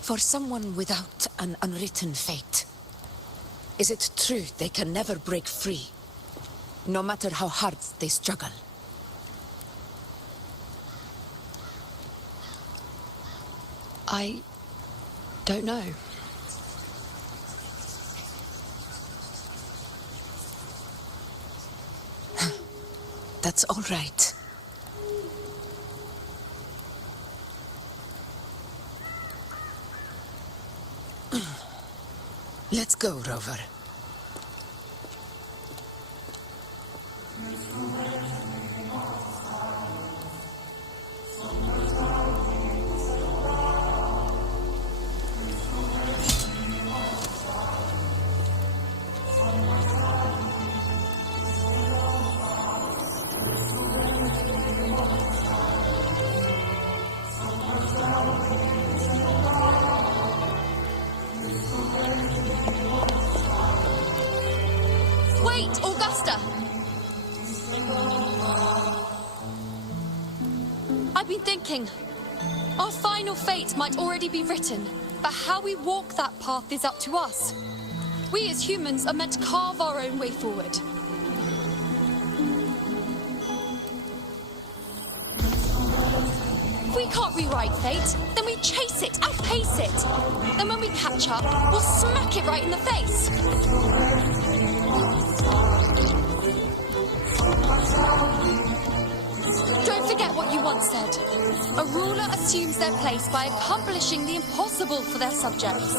For someone without an unwritten fate, is it true they can never break free, no matter how hard they struggle? I don't know. That's all right. Let's go, Rover. Wait, Augusta! I've been thinking. Our final fate might already be written, but how we walk that path is up to us. We as humans are meant to carve our own way forward. If we can't rewrite fate, then we chase it, outpace it. Then when we catch up, we'll smack it right in the face. Don't forget what you once said. A ruler assumes their place by accomplishing the impossible for their subjects.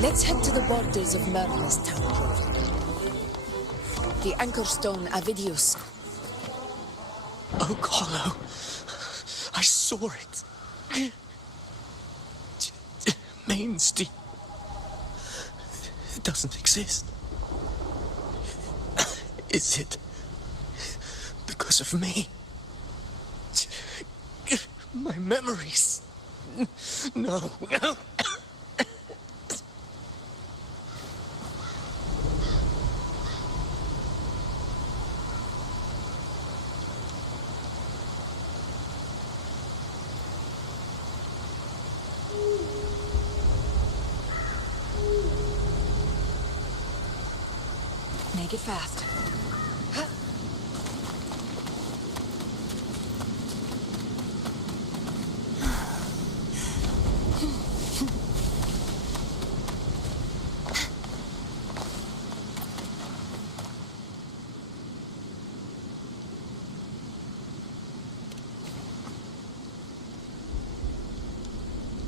Let's head to the borders of Myrna's town, Rover. The anchor stone Avidius. Oh, Hollow. I saw it. Main's deep. It doesn't exist. Is it because of me? My memories. No. Make it fast.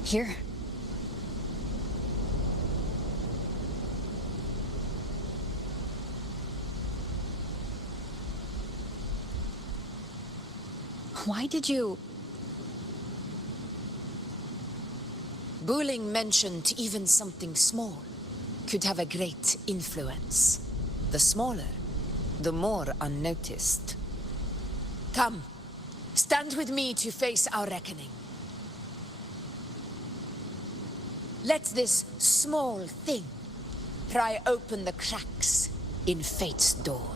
Here. Why did you... Buling mentioned even something small could have a great influence. The smaller, the more unnoticed. Come, stand with me to face our reckoning. Let this small thing pry open the cracks in fate's door.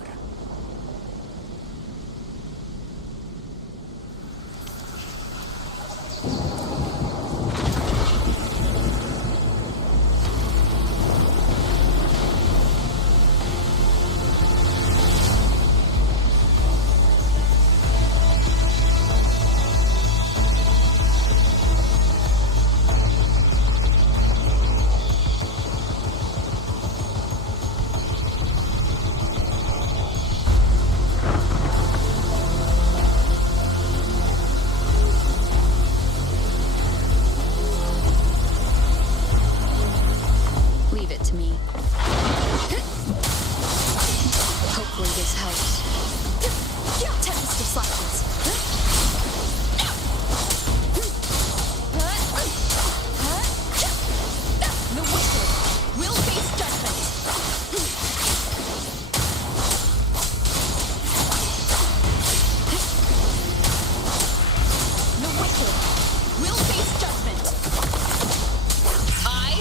I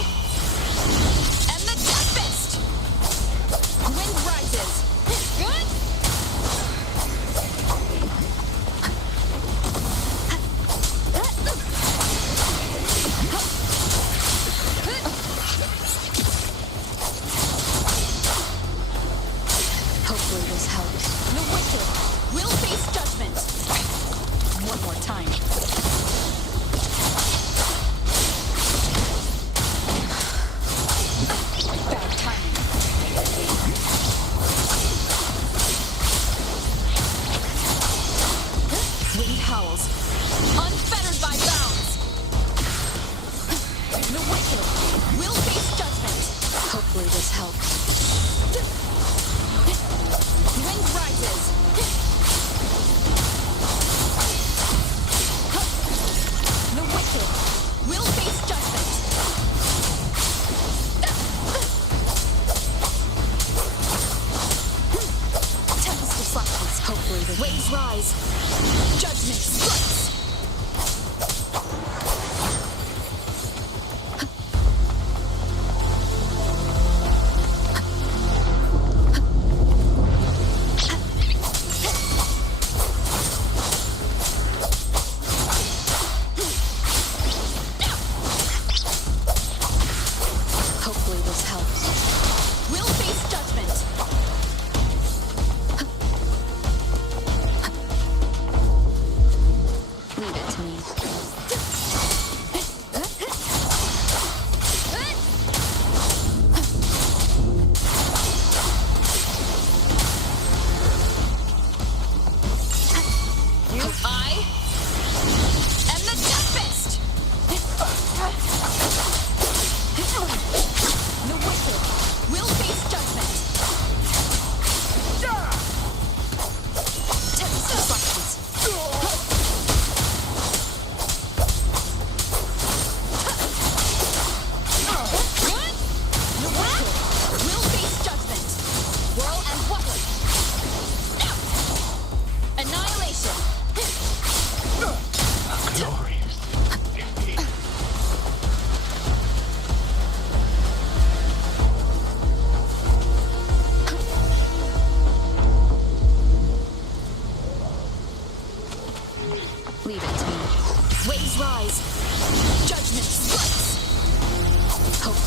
am the Tempest!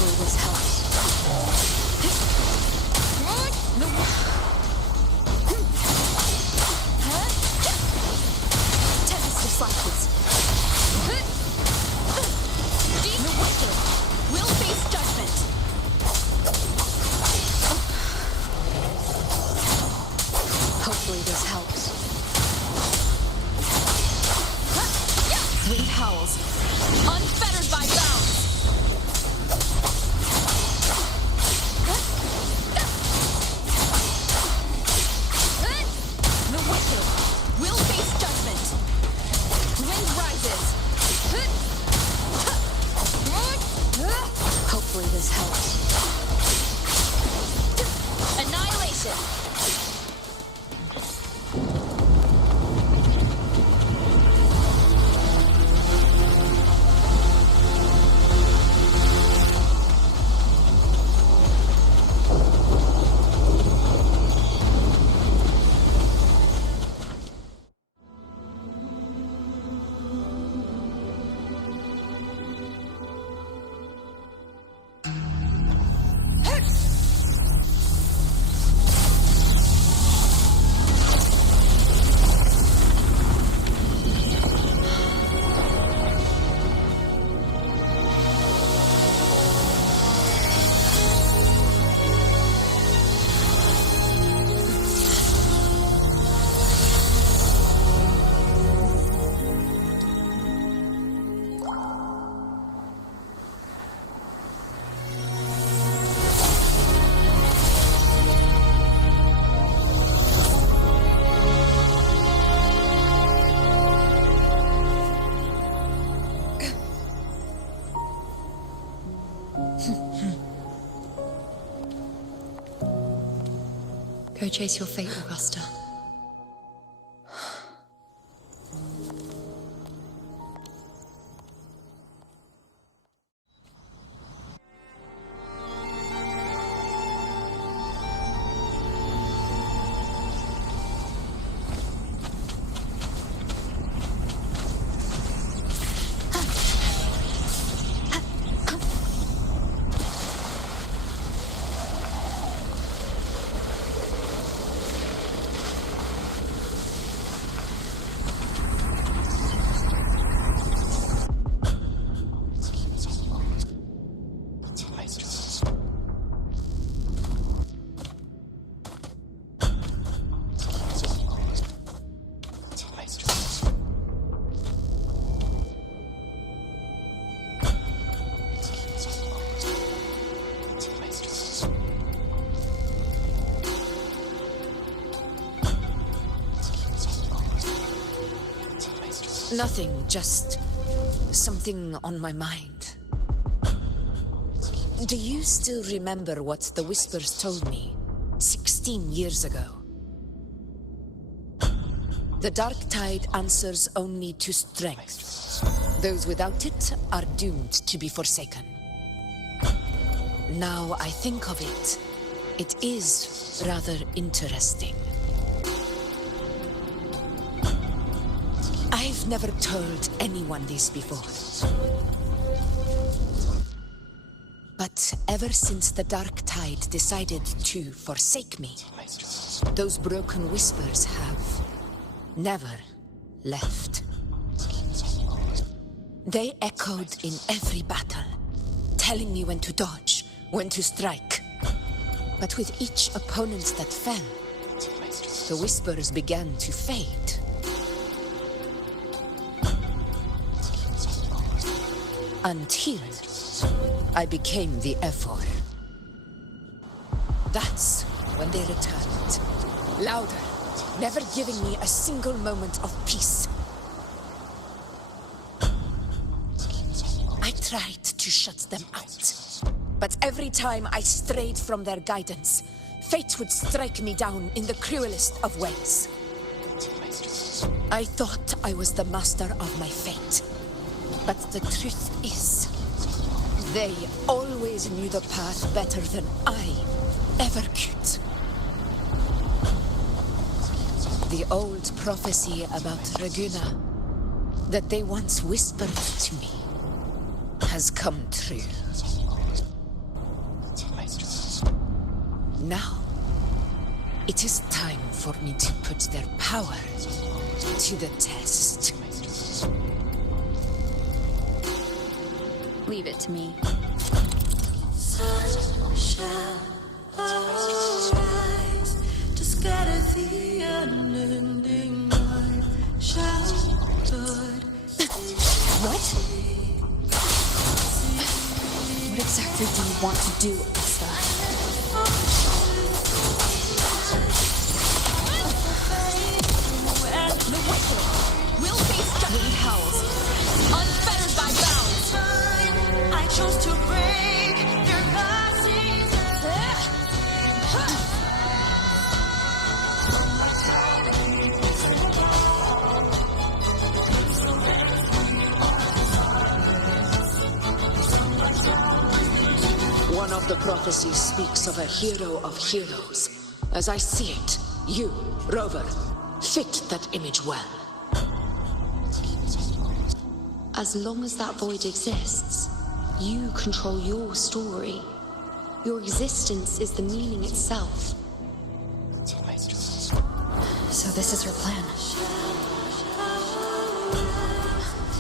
Hopefully this helps. Tempest of slashes. The wicked will face judgment. Hopefully this helps. Wind howls, unfettered by bounds. The wicked will face judgment. Wind rises. Hopefully this helps. Annihilation. Go chase your fate, Augusta. Nothing, just something on my mind. Do you still remember what the Whispers told me 16 years ago? The dark tide answers only to strength. Those without it are doomed to be forsaken. Now I think of it, it is rather interesting. I've never told anyone this before. But ever since the dark tide decided to forsake me, those broken whispers have never left. They echoed in every battle, telling me when to dodge, when to strike. But with each opponent that fell, the whispers began to fade. Until I became the Ephor. That's when they returned. Louder, never giving me a single moment of peace. I tried to shut them out. But every time I strayed from their guidance, fate would strike me down in the cruelest of ways. I thought I was the master of my fate. But the truth is, they always knew the path better than I ever could. The old prophecy about Raguna, that they once whispered to me, has come true. Now, it is time for me to put their power to the test. Leave it to me. Sun shall arise to scatter the unending night. Sheltered. What? What exactly do you want to do, Asta? The wicked will face judgment howls, unfettered by bounds. I chose to break their blessings. One of the prophecies speaks of a hero of heroes. As I see it, you, Rover, fit that image well. As long as that void exists, you control your story. Your existence is the meaning itself. So this is her plan.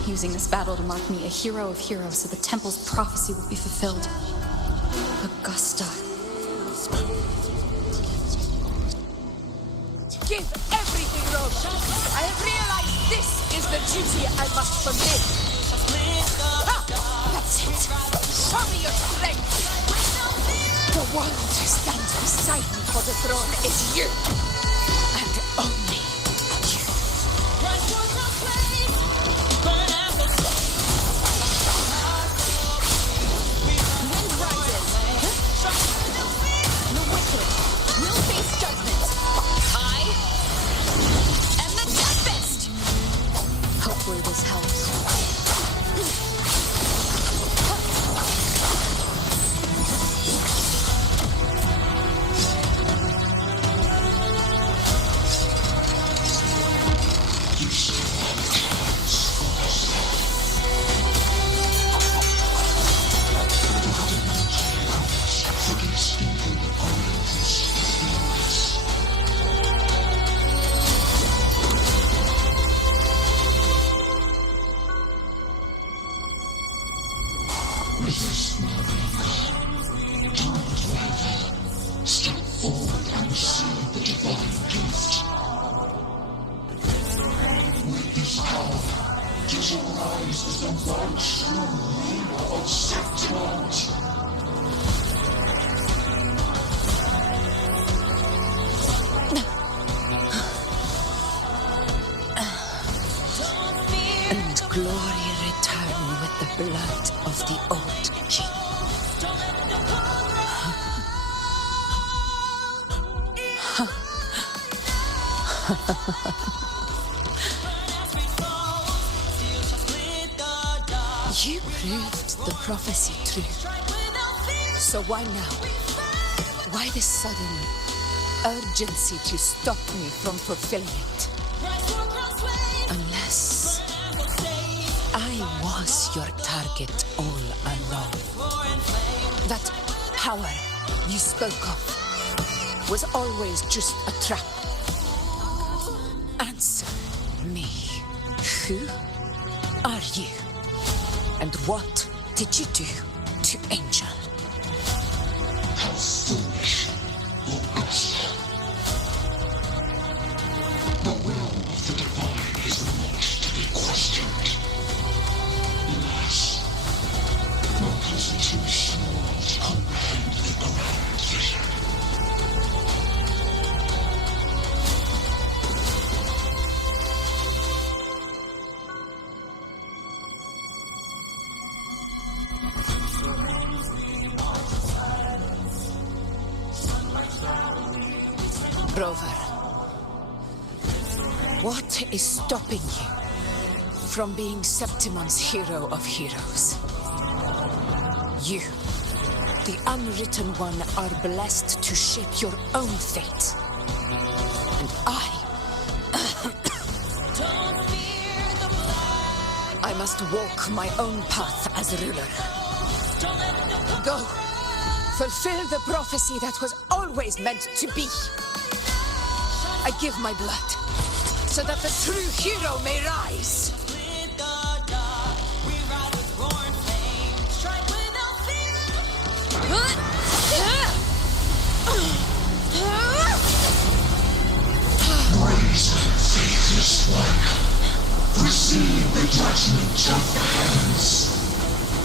Using this battle to mark me a hero of heroes so the temple's prophecy will be fulfilled. Augusta. Give everything, Rover. I have realized this is the duty I must fulfill. That's it. Show me your strength. The one to stand beside me for the throne is you. And only you. Wind rises. The wicked will face judgment. I am the Tempest. Hopefully this helps. And glory return with the blood of the old king. You proved the prophecy true. So why now? Why this sudden urgency to stop me from fulfilling it? Unless I was your target all along. That power you spoke of was always just a trap. Answer me. Who are you? And what did you do to Angel? How foolish, Augusta. The will of the divine is not to be questioned. Alas, my cousin too small to comprehend the grand vision. Rover, what is stopping you from being Septimon's hero of heroes? You, the unwritten one, are blessed to shape your own fate. And I must walk my own path as ruler. Go, fulfill the prophecy that was always meant to be. I give my blood, so that the true hero may rise. Raise faithless one. Receive the judgment of the heavens.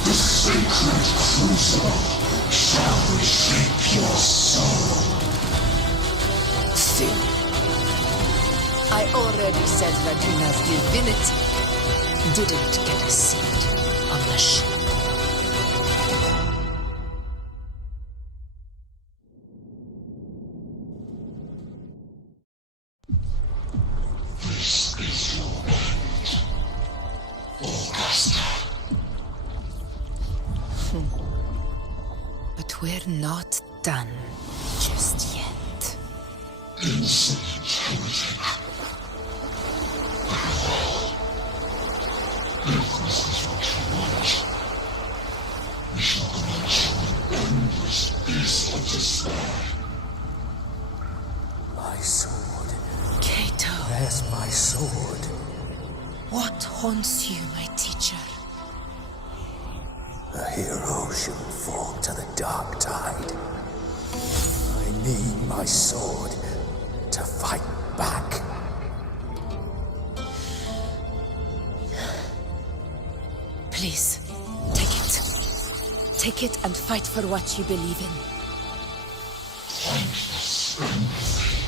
The sacred crucible shall reshape your soul. Still, I already said Laguna's divinity didn't get a seat on the ship. This is your end, Augusta. But we're not done just yet. Insolent heretic. Very well. If this is what you want, we shall grant you an endless peace of despair. My sword. Kato. Where's my sword? What haunts you, my teacher? A hero shouldn't fall to the dark tide. I need my sword to fight back. Please, take it. Take it and fight for what you believe in. Thankless empathy.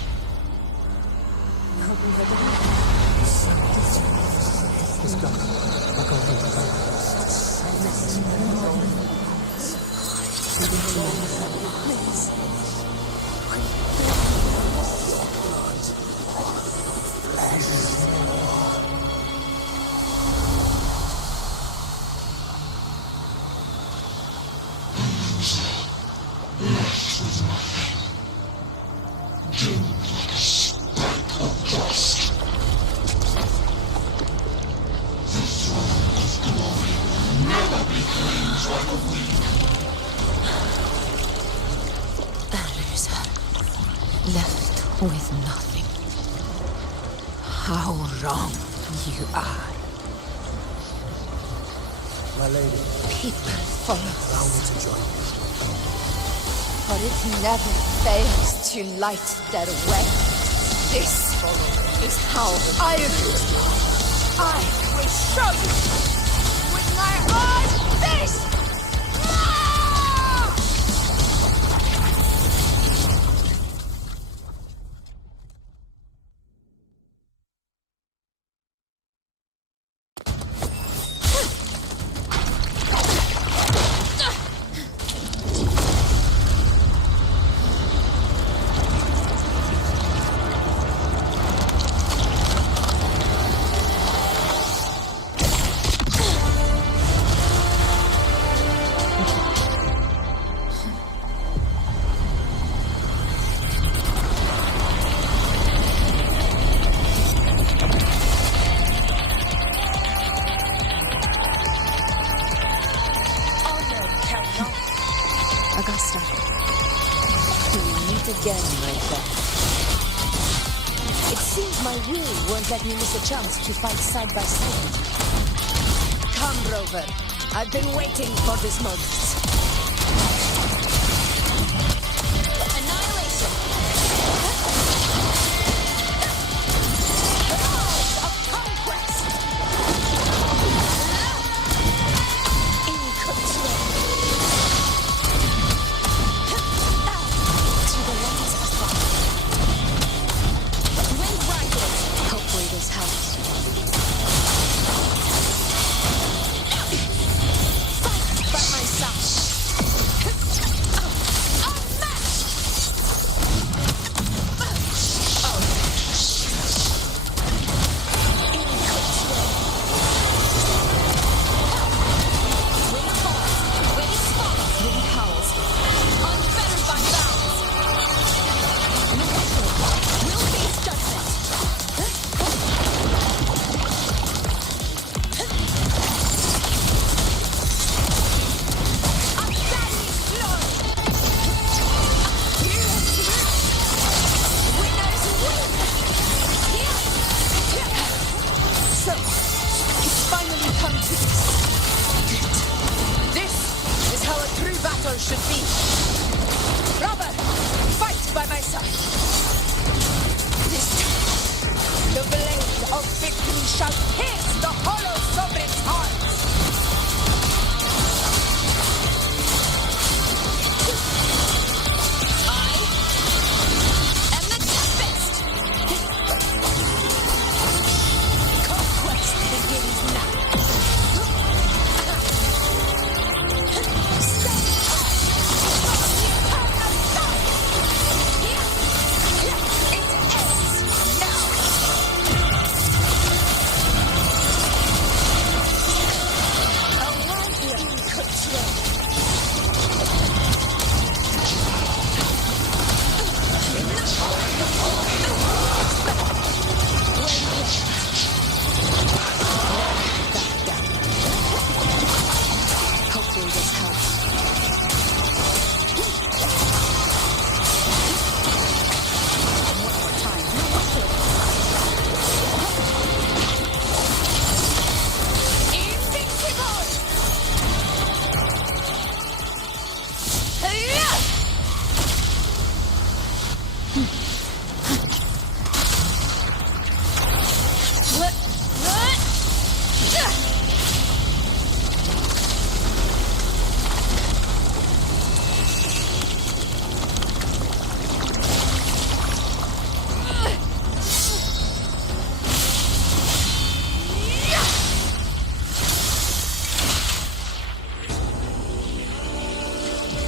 Left with nothing. Doomed like a speck of dust. The throne of glory will never be claimed by the weak. A loser. Left with nothing. How wrong you are. My lady, People follow allow me to join you. for it never fails to light their way. This is how I rule. I will show you with my own face! Augusta. We meet again, my friend. It seems my will won't let me miss a chance to fight side by side with you. Come, Rover. I've been waiting for this moment. Annihilation! Laws of conquest! In control. To the lands afar. Wind riders! Hopefully this helps. Fight by my side. battle should be. Rover, fight by my side. This time, the blade of victory shall pierce the hollow sovereign's heart.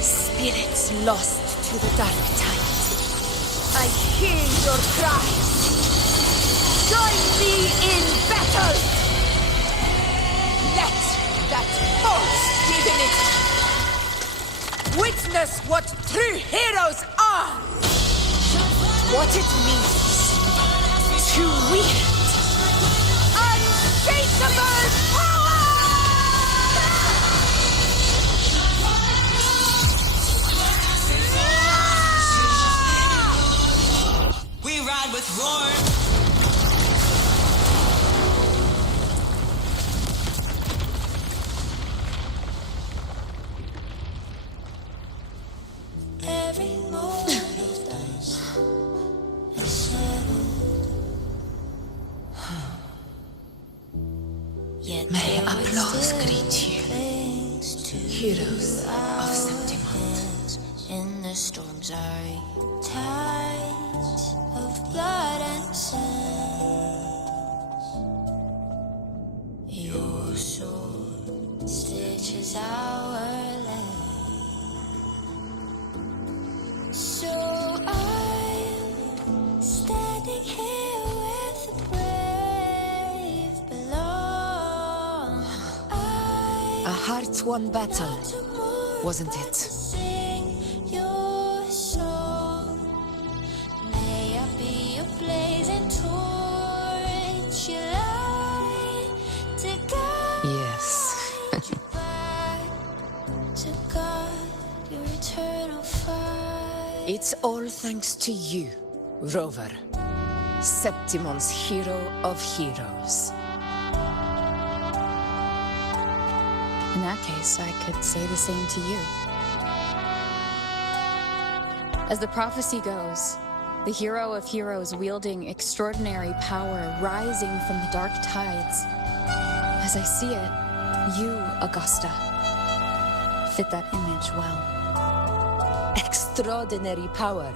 Spirits lost to the dark tides. I hear your cries. Join me in battle! Let that false divinity witness what true heroes are! What it means to wield unshakable power! With roar. Every moment dies and yet may applause greet you, heroes of Septimont. In the storms are tides of blood and sand. Your sword stitches our land. So I'm standing here where the brave belong. A heart-won battle, wasn't it? Sing your song. May I be a blazing torch you light to guide Yes. you back to God, your eternal fire. It's all thanks to you, Rover, Septimon's hero of heroes. In that case, I could say the same to you. As the prophecy goes, the hero of heroes wielding extraordinary power rising from the dark tides. As I see it, you, Augusta, fit that image well. Extraordinary power.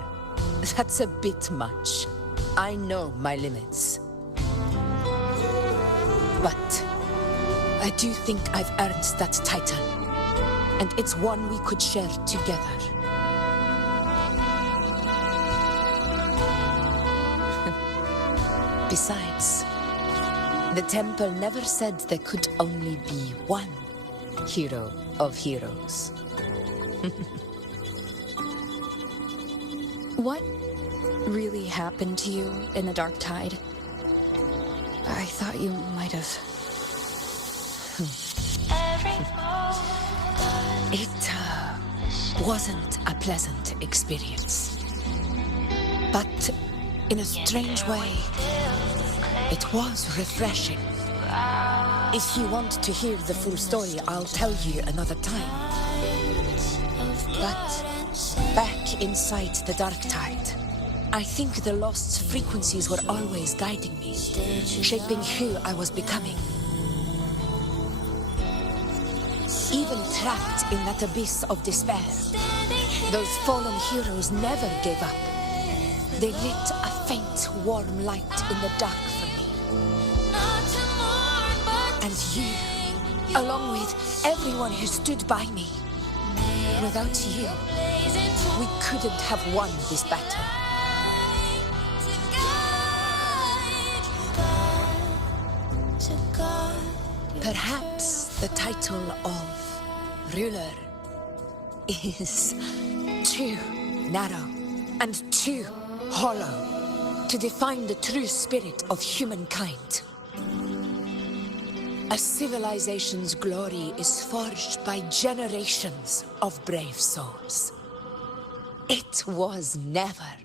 That's a bit much. I know my limits. But I do think I've earned that title. And it's one we could share together. Besides, the temple never said there could only be one hero of heroes. What really happened to you in the dark tide? I thought you might have... It wasn't a pleasant experience. But in a strange way, it was refreshing. If you want to hear the full story, I'll tell you another time. But back inside the dark tide, I think the lost frequencies were always guiding me, shaping who I was becoming. Even trapped in that abyss of despair, those fallen heroes never gave up. They lit a faint, warm light in the dark for me. And you, along with everyone who stood by me. Without you, we couldn't have won this battle. Perhaps the title of ruler is too narrow and too hollow to define the true spirit of humankind. A civilization's glory is forged by generations of brave souls. It was never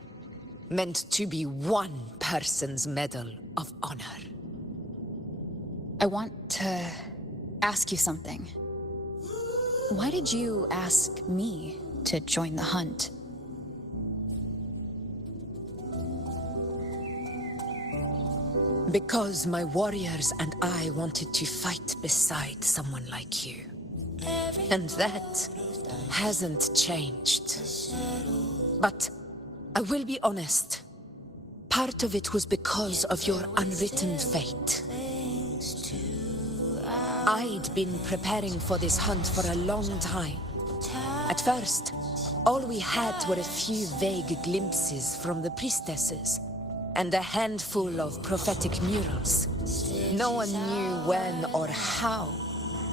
meant to be one person's medal of honor. I want to ask you something. Why did you ask me to join the hunt? Because my warriors and I wanted to fight beside someone like you. And that hasn't changed. But I will be honest. Part of it was because of your unwritten fate. I'd been preparing for this hunt for a long time. At first, all we had were a few vague glimpses from the priestesses, and a handful of prophetic murals. No one knew when or how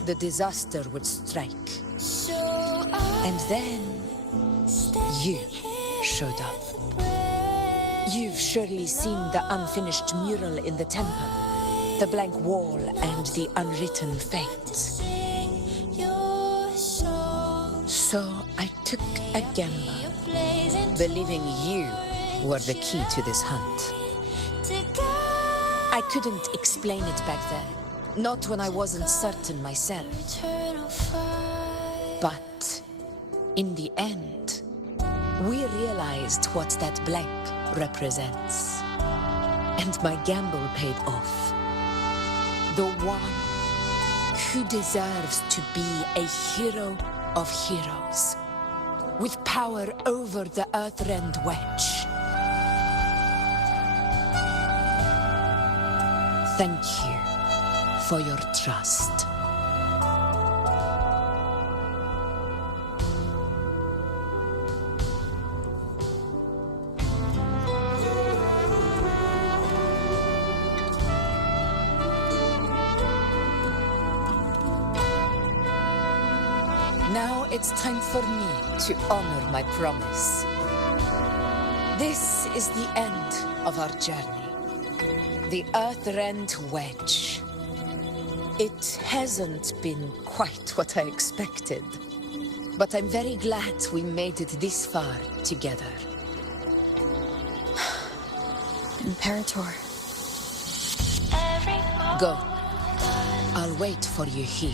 the disaster would strike. And then, you showed up. You've surely seen the unfinished mural in the temple, the blank wall and the unwritten fate. So I took a gamble, believing you were the key to this hunt. I couldn't explain it back then, not when I wasn't certain myself. But in the end, we realized what that blank represents. And my gamble paid off. The one who deserves to be a hero of heroes, with power over the Earthrend Wedge. Thank you for your trust. Now it's time for me to honor my promise. This is the end of our journey. The Earthrend Wedge. It hasn't been quite what I expected, but I'm very glad we made it this far together. Imperator. Go. I'll wait for you here.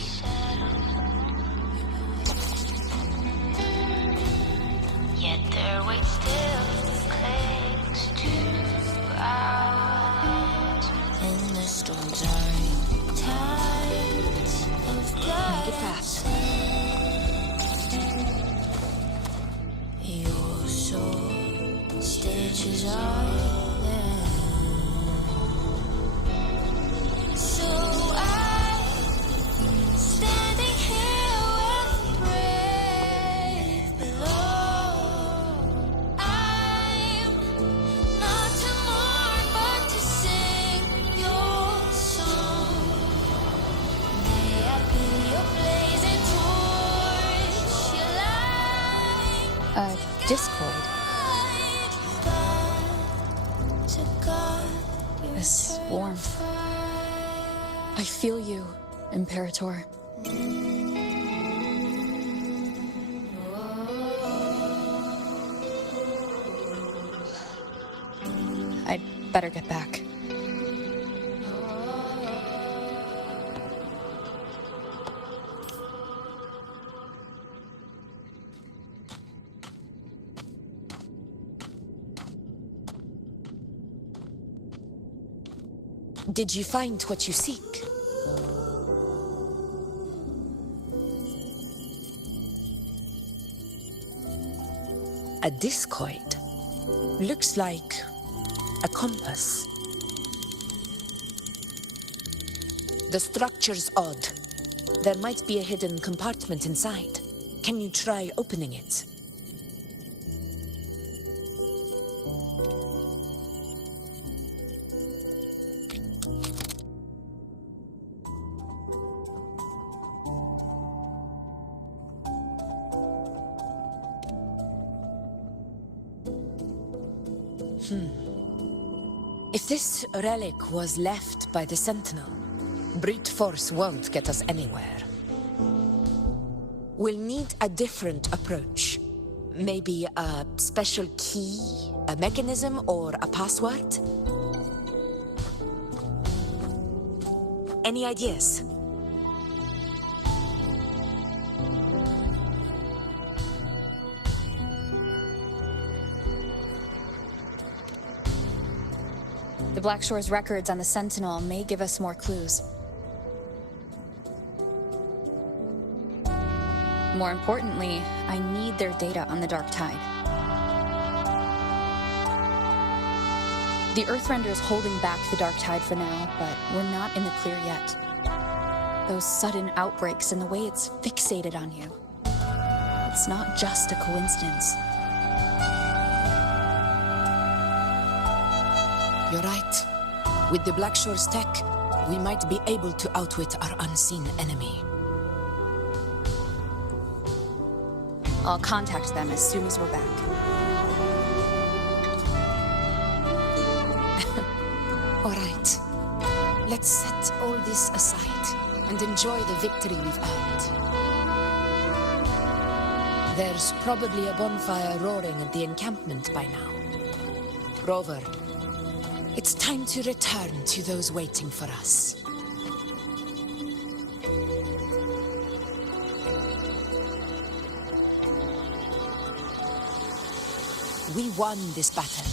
Yet their weight still clings to ground. And the storms are tides of Make it fast. Your soul stitches are there. So standing here with brave below. I'm not to mourn, but to sing your song. May I be your blazing torch, your light. Discord. To God, This warmth. I feel you, Imperator. I'd better get back. Did you find what you seek? A discoid. Looks like a compass. The structure's odd. There might be a hidden compartment inside. Can you try opening it? If this relic was left by the Sentinel, brute force won't get us anywhere. We'll need a different approach. Maybe a special key, a mechanism, or a password? Any ideas? The Blackshore's records on the Sentinel may give us more clues. More importantly, I need their data on the Dark Tide. The Earthrender's holding back the Dark Tide for now, but we're not in the clear yet. Those sudden outbreaks and the way it's fixated on you. It's not just a coincidence. You're right. With the Blackshore's tech, we might be able to outwit our unseen enemy. I'll contact them as soon as we're back. All right. Let's set all this aside and enjoy the victory we've earned. There's probably a bonfire roaring at the encampment by now. Rover, it's time to return to those waiting for us. We won this battle,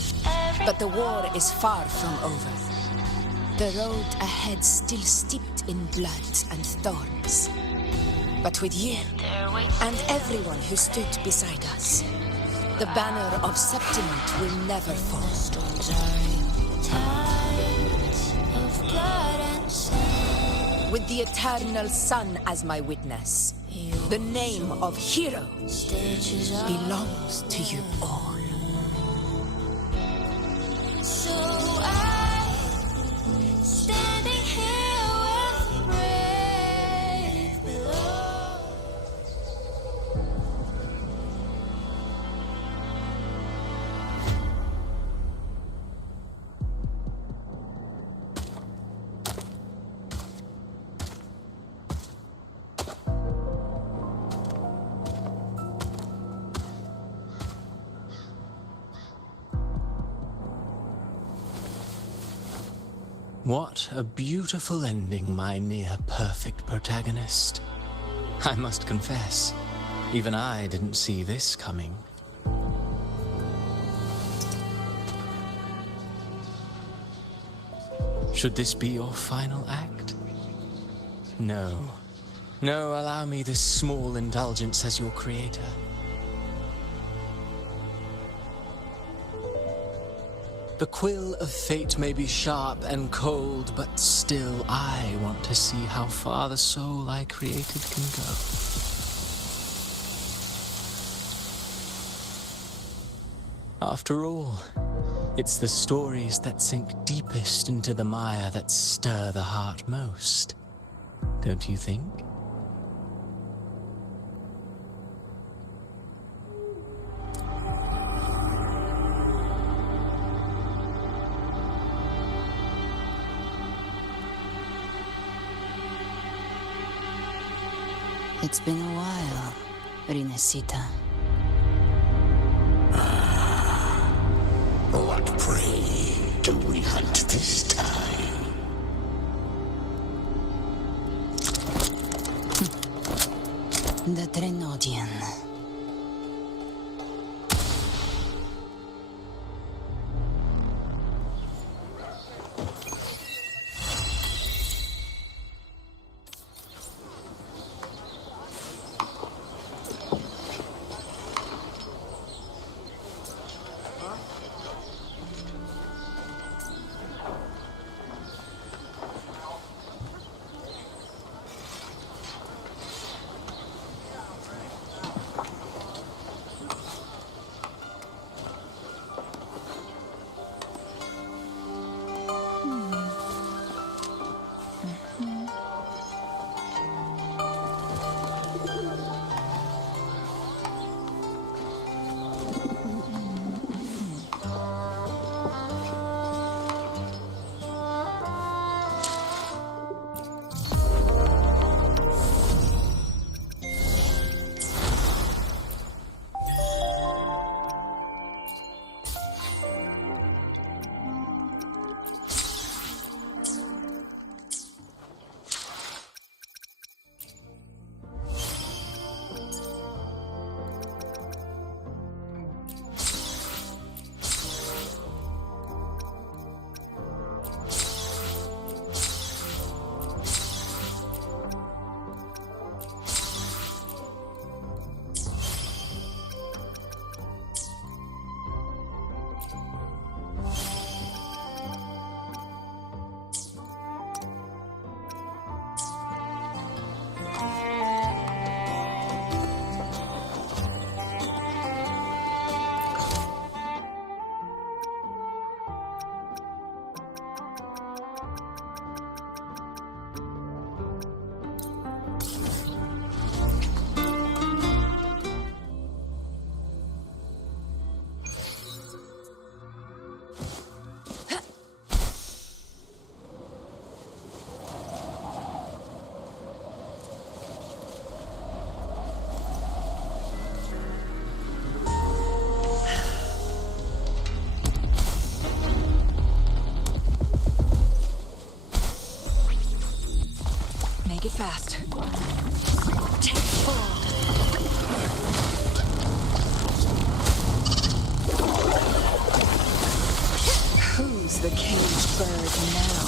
but the war is far from over. The road ahead still steeped in blood and thorns. But with you, and everyone who stood beside us, the banner of Septiment will never fall. With the eternal sun as my witness, the name of hero belongs to you all. So I, standing here with brave below. What a beautiful ending, my near-perfect protagonist. I must confess, even I didn't see this coming. Should this be your final act? No. No, allow me this small indulgence as your creator. The quill of fate may be sharp and cold, but still I want to see how far the soul I created can go. After all, it's the stories that sink deepest into the mire that stir the heart most, don't you think? It's been a while, Rinesita. What prey do we hunt this time? The Trenodian. fast. Take 4. Who's the caged bird now?